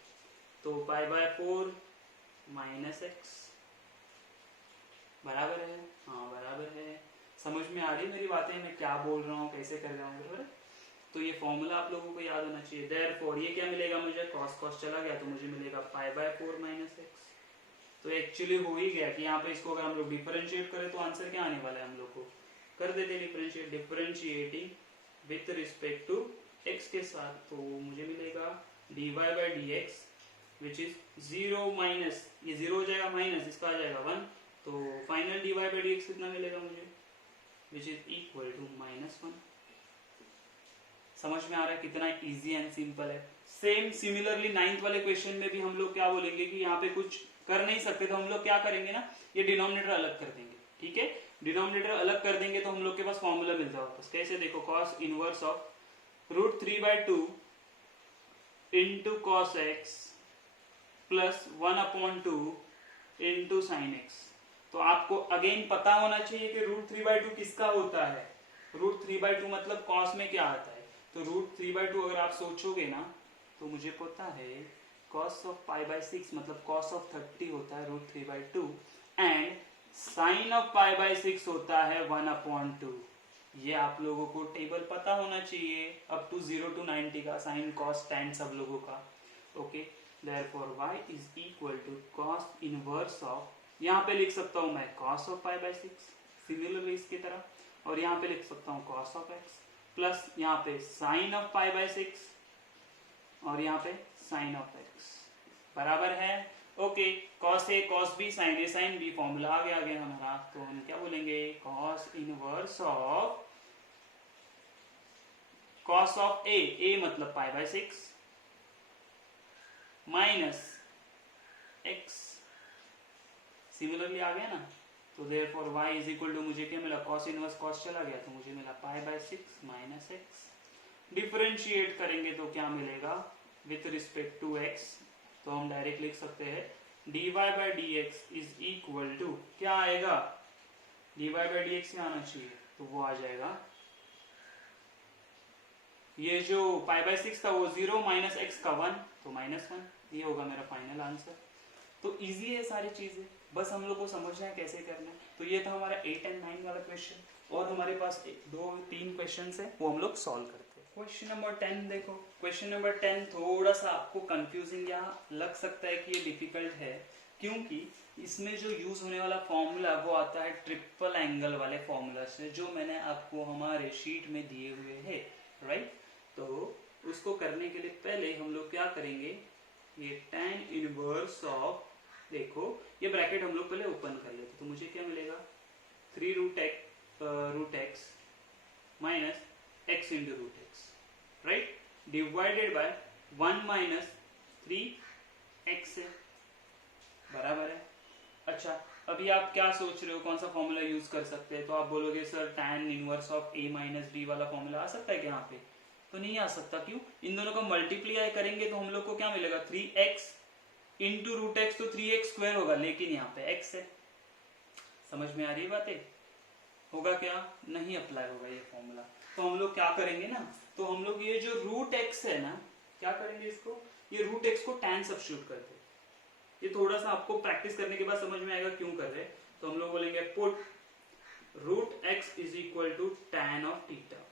तो π/4 माइनस एक्स, बराबर है, हाँ बराबर है। समझ में आ रही मेरी बातें, मैं क्या बोल रहा हूँ, कैसे कर रहा हूँ, बराबर है। तो ये फॉर्मूला आप लोगों को याद होना चाहिए। देयरफॉर ये क्या मिलेगा मुझे, कॉस कॉस चला गया तो मुझे मिलेगा π/4 माइनस एक्स। तो एक्चुअली हो ही गया कि यहाँ पे इसको अगर हम लोग डिफरेंशिएट करें तो आंसर क्या आने वाला है, हम लोग को कर देते differentiate, differentiating with respect to x के साथ, तो मुझे मिलेगा dy/dx विच इज 0 माइनस, ये 0 हो जाएगा माइनस, इसका आ जाएगा 1, तो फाइनल dy/dx कितना मिलेगा मुझे, विच इज इक्वल टू -1। समझ में आ रहा है कितना इजी एंड सिंपल है। सेम सिमिलरली 9th वाले क्वेश्चन में भी हम लोग क्या बोलेंगे कि यहाँ पे कुछ कर नहीं सकते, तो हम लोग क्या करेंगे ना, ये डिनोमिनेटर अलग कर देंगे, ठीक है, डिनोमिनेटर अलग कर देंगे तो हम लोग के पास फॉर्मूला मिलता है वापस। कैसे, देखो cos inverse of √3/2 into cos x plus 1/2 into sine x. तो आपको अगेन पता होना चाहिए कि √3/2 किसका होता है, √3/2 मतलब कॉस में क्या आता है, तो √3/2 अगर आप सोचोगे ना तो मुझे पता है cos ऑफ π/6 मतलब cos ऑफ 30 होता है √3/2 एंड साइन ऑफ π/6 होता है 1/2। ये आप लोगों को टेबल पता होना चाहिए अप टू 0 to 90 का, साइन कॉस टैन सब लोगों का, okay. Therefore y is equal to cos inverse of, यहाँ पे लिख सकता हूँ मैं cos ऑफ π/6 सिमिलरली इसकी तरह, और यहाँ पे लिख सकता हूँ cos ऑफ x प्लस यहाँ पे साइन ऑफ π/6 और यहाँ पे साइन ऑफ x, बराबर है, okay. cos a cos b sin a sin b formula आ गया हमारा। तो हम क्या बोलेंगे, cos इनवर्स ऑफ a मतलब π/6 माइनस x, सिमिलरली आ गया ना। तो therefore y is equal to, मुझे क्या मिला, cos इनवर्स cos चला गया तो मुझे मिला π/6 माइनस x। डिफरेंशिएट करेंगे तो क्या मिलेगा, विथ रिस्पेक्ट टू x, तो हम डायरेक्ट लिख सकते हैं dy/dx इज इक्वल टू, क्या आएगा, dy/dx क्या आना चाहिए, तो वो आ जाएगा, ये जो π/6 था वो 0 माइनस एक्स का 1, तो -1, ये होगा मेरा फाइनल आंसर। तो इजी है सारी चीजें, बस हम लोग को समझना है कैसे करना है। तो ये था हमारा 8 and 9 वाला क्वेश्चन, और हमारे पास 2-3 क्वेश्चन है वो हम लोग सॉल्व करते हैं। क्वेश्चन नंबर 10 देखो, क्वेश्चन नंबर 10 थोड़ा सा आपको कंफ्यूजिंग या लग सकता है कि ये डिफिकल्ट है, क्योंकि इसमें जो यूज होने वाला फॉर्मूला वो आता है ट्रिपल एंगल वाले फॉर्मूला से, जो मैंने आपको हमारे शीट में दिए हुए है, राइट। तो उसको करने के लिए पहले हम लोग क्या करेंगे, ये tan इनवर्स ऑफ, देखो ये ब्रैकेट हम लोग पहले ओपन कर लेते, तो मुझे क्या मिलेगा, 3√x minus x into √x, right, divided by 1 minus 3x है, बराबर है। अच्छा, अभी आप क्या सोच रहे हो, कौन सा फॉर्मूला यूज कर सकते हैं, तो आप बोलोगे sir tan inverse of a minus b वाला फॉर्मूला आ सकता है क्या यहाँ पे, तो नहीं आ सकता, क्यों? इन दोनों का मल्टीप्लाई करेंगे तो हम लोग को क्या मिलेगा, 3x इंटू रूट एक्स, तो 3x स्क्वायर होगा, लेकिन यहाँ पे x है। समझ में आ रही है बातें? होगा क्या, नहीं अप्लाई होगा ये फॉर्मूला। तो हम लोग क्या करेंगे ना, तो हम लोग ये जो रूट एक्स है ना, क्या करेंगे इसको, ये रूट एक्स को tan सब्स्टिट्यूट करते हैं। ये थोड़ा सा आपको प्रैक्टिस करने के बाद समझ में आएगा क्यों कर रहे हैं। तो हम लोग बोलेंगे put root x is equal to tan of theta.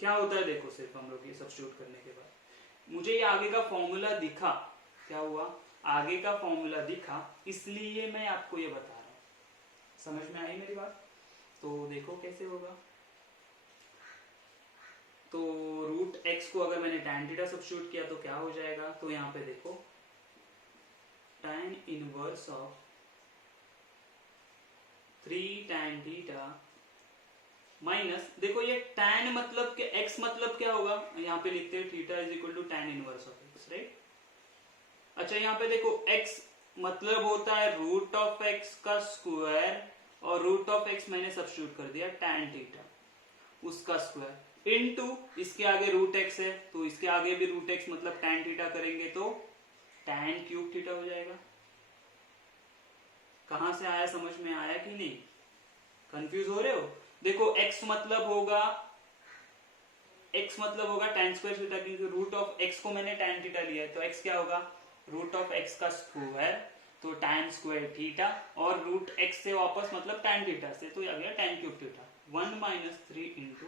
क्या होता है देखो, सिर्फ हम लोग ये सब्स्टिट्यूट करने के बाद मुझे ये आगे का फॉर्मूला दिखा, क्या हुआ, आगे का फॉर्मूला दिखा, इसलिए मैं आपको ये बता रहा हूँ। समझ में आई मेरी बात? तो देखो कैसे होगा। तो रूट एक्स को अगर मैंने tan थीटा सब्स्टिट्यूट किया तो क्या हो जाएगा, तो यहाँ पे देखो tan inverse of 3 tan theta minus, देखो ये tan मतलब के x मतलब क्या होगा, यहाँ पे लिखते हैं theta is equal to tan inverse of x, right. अच्छा यहाँ पे देखो x मतलब होता है रूट ऑफ x का स्क्वायर, और रूट ऑफ x मैंने सब्स्टिट्यूट कर दिया tan थीटा उसका स्क्वायर, इनटू इसके आगे रूट x है तो इसके आगे भी रूट x मतलब tan थीटा करेंगे तो tan क्यूब थीटा हो जाएगा। कहां से आया, समझ में आया कि नहीं? कंफ्यूज हो रहे हो? देखो x मतलब होगा tan स्क्वायर थीटा, क्योंकि रूट ऑफ x को मैंने tan थीटा लिया है, तो x क्या होगा, रूट ऑफ x का स्क्वायर, तो tan स्क्वायर थीटा, और रूट x से वापस मतलब tan थीटा से, तो आ गया tan cube theta, 1 minus 3 into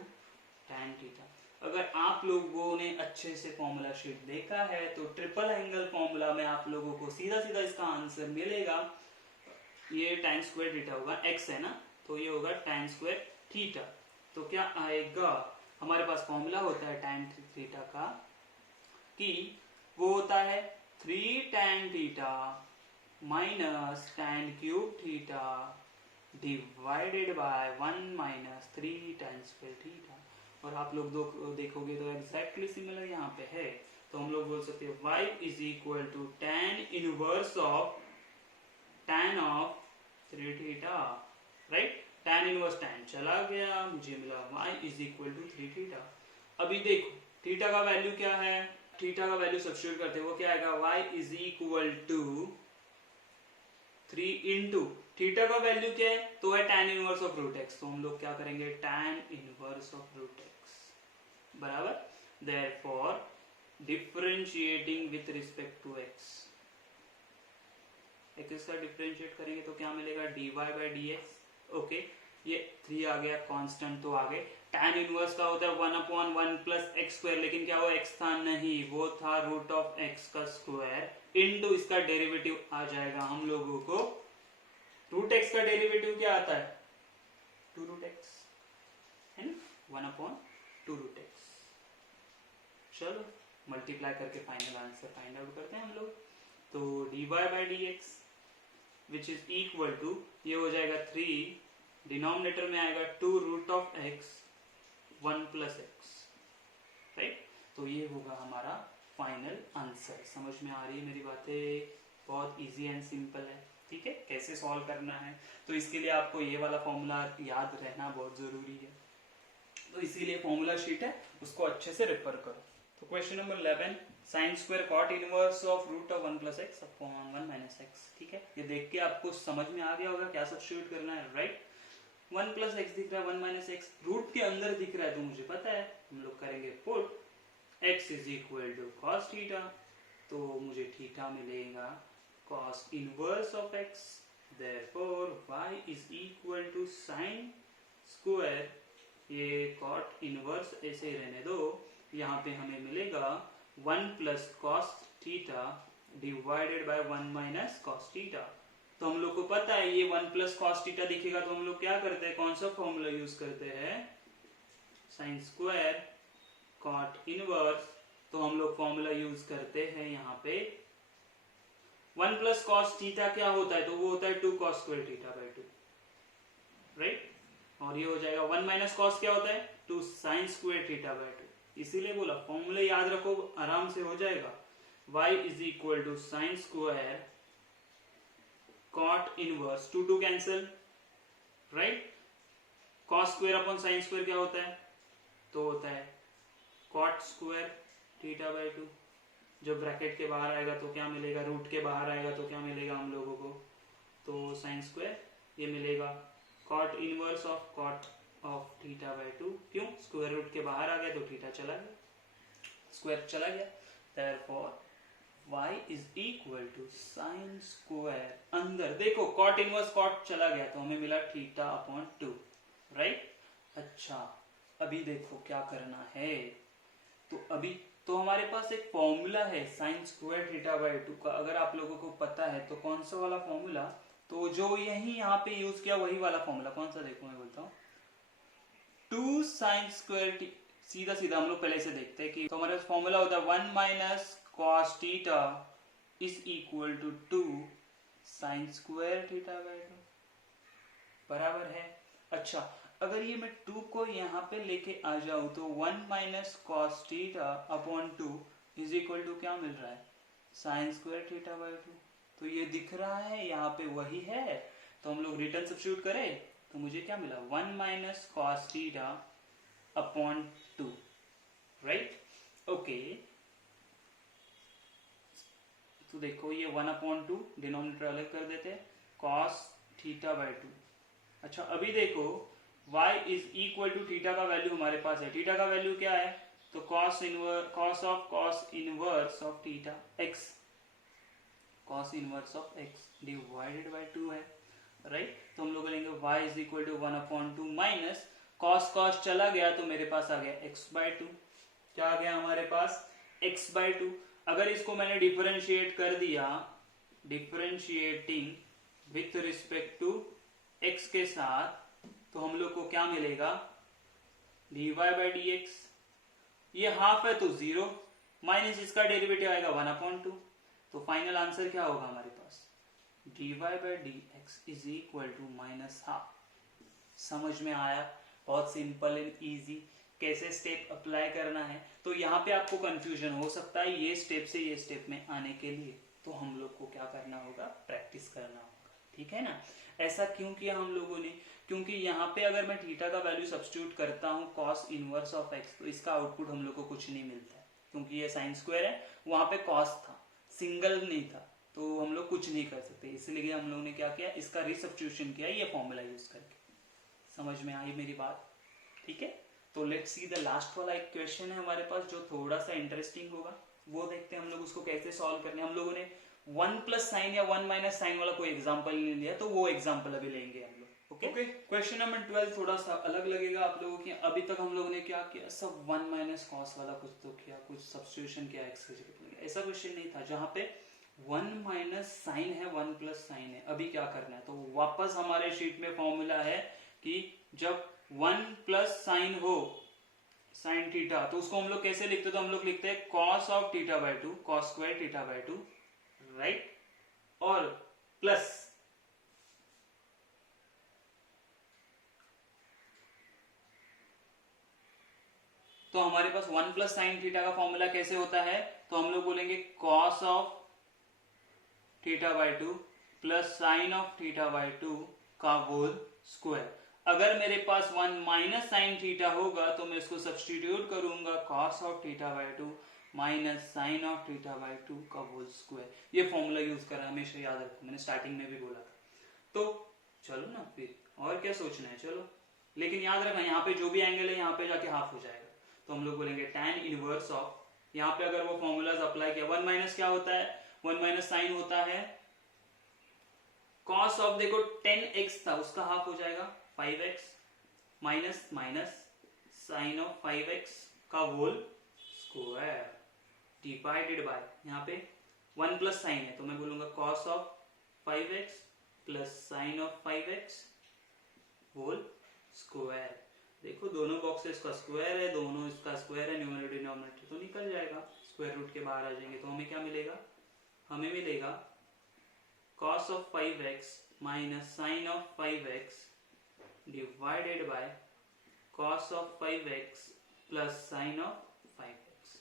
tan theta. अगर आप लोगों ने अच्छे से फॉर्मूला शीट देखा है तो ट्रिपल एंगल फॉर्मूला में आप लोगों को सीधा सीधा इसका आंसर मिलेगा। ये tan स्क्वायर थीटा होगा, x है ना, तो ये होगा tan स्क्वायर थीटा। तो क्या आएगा, हमारे पास फॉर्मूला होता है tan थीटा का, कि वो होता है 3 tan theta minus tan cube theta divided by 1 minus 3 tan square theta. और आप लोग देखोगे तो एग्जैक्टली सिमिलर यहाँ पे है, तो हम लोग बोल सकते हैं y is equal to tan inverse of tan of 3 theta, right. tan inverse tan चला गया, मुझे मिला y is equal to 3 theta. अभी देखो थीटा का वैल्यू क्या है, थीटा का वैल्यू सब्स्टिट्यूट करते हैं, वो क्या आएगा, y is equal to 3 into theta का वैल्यू क्या है, तो है tan inverse of root x, तो हम लोग क्या करेंगे tan inverse of root x बराबर, therefore differentiating with respect to x, x का डिफरेंशिएट करेंगे तो क्या मिलेगा, dy by D x. Okay, ये 3 आ गया कांस्टेंट, तो आ गए tan इनवर्स का होता है 1/1 प्लस एक्स स्क्वायर, लेकिन क्या वो x था, नहीं, वो था रूट ऑफ x का स्क्वायर इनटू इसका डेरिवेटिव आ जाएगा हम लोगों को, रूट x का डेरिवेटिव क्या आता है, 2 रूट x है ना, 1/2 रूट x। चलो मल्टीप्लाई करके फाइनल आंसर फाइंड आउट करते हैं हम लोग। तो dy by D x which is equal to, ये हो जाएगा 3, डिनोमिनेटर में आएगा 2 root of x 1 plus x, right. तो ये होगा हमारा फाइनल आंसर। समझ में आ रही है मेरी बातें? बहुत इजी एंड सिंपल है, ठीक है। कैसे सॉल्व करना है, तो इसके लिए आपको ये वाला फॉर्मूला याद रहना बहुत जरूरी है, तो इसीलिए फॉर्मूला शीट है, उसको अच्छे से रेफर करो। तो question number 11, sine square cot inverse of root of 1 plus x upon 1 minus x, ठीक है। ये देख के आपको समझ में आ गया होगा क्या सब्स्टिट्यूट करना है, राइट। 1 प्लस एक्स दिख रहा है, 1 माइनस एक्स रूट के अंदर दिख रहा है, तो मुझे पता है, हम लोग करेंगे put x is equal to cos theta, तो मुझे थीटा मिलेगा cos inverse of x, therefore y is equal to sine square, ये कॉट इनवर्स ऐसे ही रहने दो, यहाँ पे हमें मिलेगा 1 plus cos theta divided by 1 minus cos theta. तो हम लोग को पता है ये 1 प्लस कॉस थीटा दिखेगा, तो हम लोग क्या करते हैं, कौन सा फॉर्मूला यूज करते हैं, साइन स्क्वायर कॉट इनवर्स, तो हम लोग फॉर्मूला यूज करते हैं यहाँ पे 1 प्लस कॉस थीटा क्या होता है, तो वो होता है 2 cos square theta by 2, right. और ये हो जाएगा 1 माइनस कॉस क्या होता है, 2 साइन स्क्वायर थीटा बाई 2, इसीलिए बोला फॉर्मूले याद रखो, आराम से हो जाएगा। y is equal to sine square cot inverse, 2 2 cancel, right. Cos square upon sine square क्या होता है, तो होता है कॉट स्क्वायर थीटा बाई 2, जब ब्रैकेट के बाहर आएगा तो क्या मिलेगा, रूट के बाहर आएगा तो क्या मिलेगा हम लोगों को, तो साइन स्क्वायर ये मिलेगा cot inverse of cot of theta by 2, क्यों, स्क्वायर रूट के बाहर आ गया तो थीटा चला गया, स्क्वायर चला गया, therefore y is equal to sin square, अंदर देखो cot इनवर्स cot चला गया तो हमें मिला थीटा अपॉन 2, राइट। अच्छा अभी देखो क्या करना है, तो अभी तो हमारे पास एक फॉर्मूला है साइन स्क्वायर थीटा बाई 2 का, अगर आप लोगों को पता है तो कौन सा वाला फॉर्मूला, तो जो यही यहाँ पे यूज किया वही वाला फॉर्मूला, कौन सा देखो मैं बोलता हूँ, 2 साइन स्क्वायर, सीधा सीधा हम लोग पहले से देखते हैं कि तो हमारे पास फॉर्मूला होता है 1 minus cos theta is equal to 2 sine square theta by 2, बराबर है। अच्छा अगर ये मैं 2 को यहाँ पे लेके आ जाऊं तो 1 minus cos theta upon 2 is equal to क्या मिल रहा है, साइन स्क्वायर थीटा बाई 2, तो ये दिख रहा है यहाँ पे वही है, तो हम लोग रिटर्न सब्स्टिट्यूट करें तो मुझे क्या मिला 1 minus cos theta upon 2, right, okay. तो देखो ये 1 अपॉन 2 डिनोमिनेटर अलग कर देते हैं, कॉस थीटा बाई 2। अच्छा अभी देखो y is equal to theta का वैल्यू हमारे पास है, थीटा का वैल्यू क्या है, तो cos inverse of theta x, cos inverse of x divided by 2 है, राइट। तो हम लोग लेंगे y is equal to 1 upon 2 minus cos चला गया तो मेरे पास आ गया x बाई 2, क्या आ गया हमारे पास x बाई 2। अगर इसको मैंने डिफरेंशिएट कर दिया, differentiating with respect to x के साथ, तो हम लोग को क्या मिलेगा dy बाई डी एक्स, ये हाफ है तो 0 माइनस इसका डेरिवेटिव आएगा 1 अपॉन 2, तो फाइनल आंसर क्या होगा हमारे पास dy by D x is equal to minus half. समझ में आया, बहुत सिंपल एंड इजी, कैसे स्टेप अप्लाई करना है। तो यहाँ पे आपको कंफ्यूजन हो सकता है ये स्टेप से ये स्टेप में आने के लिए, तो हम लोग को क्या करना होगा, प्रैक्टिस करना होगा, ठीक है ना। ऐसा क्यों किया हम लोगों ने, क्योंकि यहाँ पे अगर मैं थीटा का वैल्यू सब्स्टिट्यूट करता हूँ कॉस इनवर्स ऑफ एक्स, तो इसका आउटपुट हम लोग को कुछ नहीं मिलता है, क्योंकि ये साइन स्क्वायर है, वहां पे कॉस था, सिंगल नहीं था, तो हम लोग कुछ नहीं कर सकते, इसलिए हम लोगों ने क्या किया, इसका रिसब्स्टिट्यूशन किया ये फॉर्मूला यूज करके। समझ में आई मेरी बात, ठीक है। तो लेट्स सी द लास्ट वाला एक क्वेश्चन है हमारे पास जो थोड़ा सा इंटरेस्टिंग होगा, वो देखते हैं हम लोग उसको कैसे सॉल्व करने। हम लोगों ने 1 प्लस साइन या 1 माइनस साइन वाला कोई एग्जांपल नहीं लिया, तो वो एग्जांपल अभी लेंगे हम लोग, ओके। क्वेश्चन नंबर 12 थोड़ा सा अलग लगेगा आप लोगों की, अभी तक हम लोगों ने क्या किया, सब 1 माइनस कॉस वाला कुछ तो किया, कुछ सब्स्टिट्यूशन किया एक्स की जगह, ऐसा क्वेश्चन नहीं था जहाँ पे 1 माइनस साइन है 1 प्लस साइन है। अभी क्या करना है, तो वापस हमारे शीट में फॉर्मूला है कि जब 1 प्लस साइन हो साइन थीटा, तो उसको हम लोग कैसे लिखते हैं, तो हम लोग लिखते हैं cos of theta by 2, cos square theta by 2, right, और प्लस तो हमारे पास 1 प्लस साइन थीटा का फॉर्मूला कैसे होता है, तो हम लोग बोलेंगे cos of theta by 2 plus sine of theta by 2 का होल स्क्वायर। अगर मेरे पास 1 माइनस साइन थीटा होगा तो मैं इसको सब्स्टिट्यूट करूंगा cos of theta by 2 minus sine of theta by 2 का होल स्क्वायर। ये फॉर्मूला यूज करा, हमेशा याद रखो, मैंने स्टार्टिंग में भी बोला था। तो चलो ना फिर, और क्या सोचना है, चलो। लेकिन याद रखना यहाँ पे जो भी एंगल है यहाँ पे जाके हाफ हो जाएगा, तो हम लोग बोलेंगे tan इनवर्स ऑफ, यहाँ पे अगर वो फॉर्मूलाज अप्लाई किया, 1 माइनस क्या होता है, 1 माइनस साइन होता है कॉस ऑफ, देखो 10x था उसका हाफ हो जाएगा 5x minus minus sine of 5x का होल स्क्वायर डिवाइडेड बाय, यहाँ पे 1 प्लस साइन है तो मैं बोलूंगा cos of 5x plus sine of 5x whole square. देखो दोनों बॉक्सेस का स्क्वायर है, दोनों इसका स्क्वायर है, न्यूमरेटर डिनोमिनेटर तो निकल जाएगा, स्क्वायर रूट के बाहर आ जाएंगे, तो हमें क्या मिलेगा, हमें मिलेगा cos of 5x minus sin of 5x divided by cos of 5x plus sin of 5x।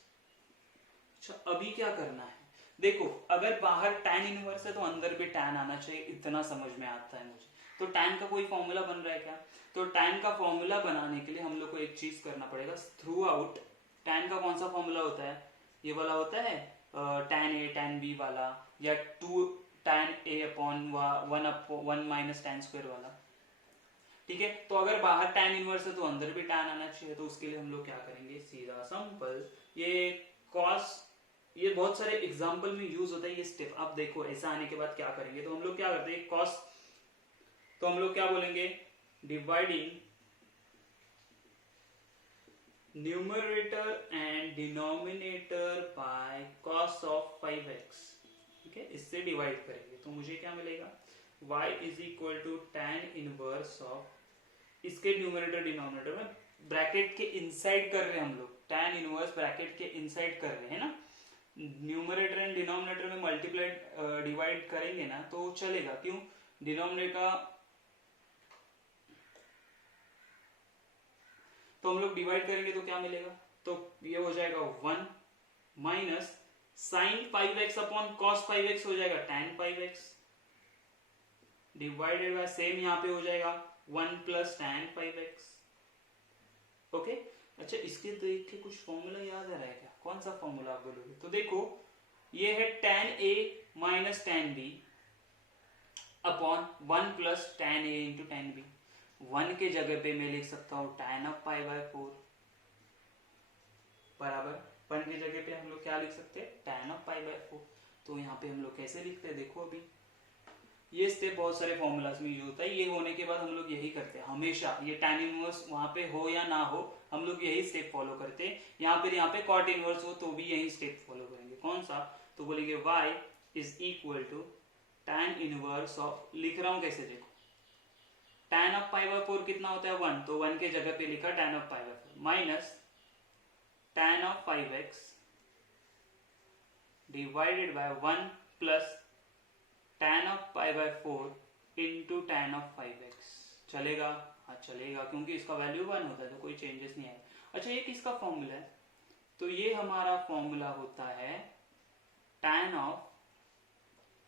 अच्छा अभी क्या करना है, देखो अगर बाहर tan इनवर्स है तो अंदर भी tan आना चाहिए, इतना समझ में आता है मुझे। तो tan का कोई फॉर्मूला बन रहा है क्या, तो tan का फॉर्मूला बनाने के लिए हम लोग को एक चीज करना पड़ेगा, थ्रू आउट tan का कौन सा फॉर्मूला होता है? ये वाला होता है tan a tan b वाला, या 2 tan a upon 1 minus tan square वाला। ठीक है, तो अगर बाहर tan इनवर्स है तो अंदर भी tan आना चाहिए। तो उसके लिए हम लोग क्या करेंगे, सीधा सिंपल ये cos, ये बहुत सारे एग्जाम्पल में यूज होता है ये स्टेप। अब देखो ऐसा आने के बाद क्या करेंगे, तो हम लोग क्या करते हैं cos, तो हम लोग क्या बोलेंगे, dividing numerator and denominator by cos of 5x। ठीक है, इससे डिवाइड करेंगे तो मुझे क्या मिलेगा, y is equal to tan inverse of, इसके न्यूमरेटर डिनोमिनेटर में ब्रैकेट के इनसाइड कर रहे हैं हम लोग, tan इनवर्स ब्रैकेट के इनसाइड कर रहे हैं ना, न्यूमरेटर एंड डिनोमिनेटर में मल्टीप्लाई डिवाइड करेंगे ना तो चलेगा, क्यों, डिनोमिनेटर तो हम लोग डिवाइड करेंगे तो क्या मिलेगा, तो ये हो जाएगा 1 minus sign 5x upon cos 5x हो जाएगा tan 5x divided by same यहाँ पे हो जाएगा 1 प्लस tan 5x। ओके, अच्छा इसके देख के कुछ फॉर्मूला याद आ रहा है क्या, कौन सा फॉर्मूला आप बोलोगे, तो देखो ये है tan a minus tan b upon 1 plus tan a into tan b। 1 के जगह पे मैं लिख सकता हूँ tan ऑफ पाई बाय 4 बराबर 1 की जगह पे हम लोग क्या लिख सकते हैं, tan ऑफ पाई बाय 4। तो यहाँ पे हम लोग कैसे लिखते हैं, देखो अभी ये स्टेप बहुत सारे फॉर्मूलाज में यूज होता है। ये होने के बाद हम लोग यही करते हैं हमेशा, ये tan इनवर्स वहां पे हो या ना हो हम लोग यही स्टेप फॉलो करते हैं। यहाँ पे cot इनवर्स हो तो भी यही स्टेप फॉलो करेंगे। कौन सा, तो बोलेंगे y is equal to tan inverse of, लिख रहा हूं कैसे देखो, tan ऑफ पाई बाय 4 कितना होता है 1, तो 1 के जगह पे लिखा tan of pi by 4 minus tan of 5x divided by 1 plus tan of pi by 4 into tan of 5x। चलेगा, हाँ चलेगा, क्योंकि इसका वैल्यू 1 होता है तो कोई चेंजेस नहीं आएगा। अच्छा ये किसका फॉर्मूला है, तो ये हमारा फॉर्मूला होता है tan of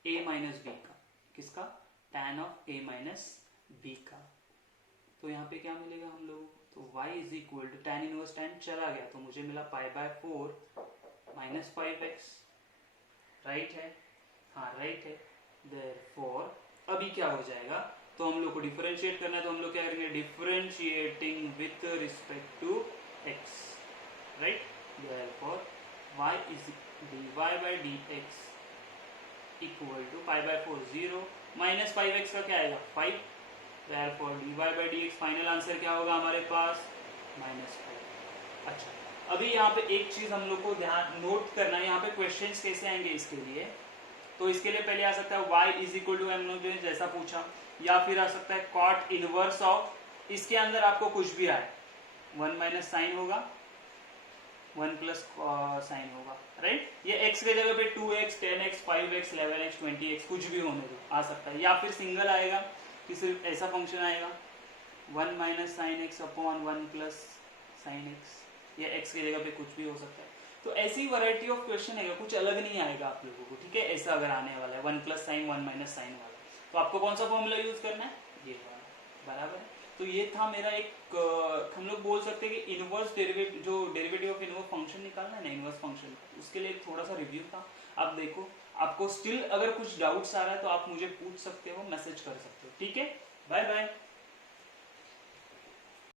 a minus b का, किसका, tan of a minus b का। तो यहाँ पे क्या मिलेगा हम लोग, तो y is equal to tan inverse tan चला गया तो मुझे मिला पाई बाय 4 माइनस 5x, राइट है, हाँ राइट है। देयरफॉर अभी क्या हो जाएगा, तो हम लोग को डिफरेंशिएट करना है तो हम लोग क्या करेंगे, differentiating with respect to x, right. Therefore y is dy by dx equal to pi by 4 0 minus 5x का क्या आएगा 5, therefore dy by dx final answer क्या होगा हमारे पास -5। अच्छा अभी यहाँ पे एक चीज हम लोग को ध्यान नोट करना है, यहाँ पे क्वेश्चंस कैसे आएंगे इसके लिए, तो इसके लिए पहले आ सकता है y इज इक्वल टू हम लोग ने जैसा पूछा, या फिर आ सकता है cot इनवर्स ऑफ, इसके अंदर आपको कुछ भी आए 1 माइनस साइन होगा 1 प्लस साइन होगा, राइट। ये x के जगह पे 2x 10x 5x 11x 20x कुछ भी होने दो, आ सकता है, या फिर सिंगल आएगा कि सिर्फ ऐसा फंक्शन आएगा 1 minus sine x upon 1 plus sine x, या x की जगह पे कुछ भी हो सकता है। तो ऐसी वैरायटी ऑफ क्वेश्चन है, कुछ अलग नहीं आएगा आप लोगों को, ठीक है। ऐसा अगर आने वाला है 1 प्लस साइन 1 माइनस साइन वाला, तो आपको कौन सा फॉर्मूला यूज करना है, ये वाला, बराबर है। तो ये था मेरा एक हम लोग बोल सकते हैं कि इनवर्स डेरिवेटिव, जो डेरिवेटिव ऑफ इनवर्स फंक्शन निकालना है ना इनवर्स फंक्शन, उसके लिए थोड़ा सा रिव्यू था। अब देखो आपको स्टिल अगर कुछ डाउट्स आ रहा है तो आप मुझे पूछ सकते हो, मैसेज कर सकते हो, ठीक है। Bye bye.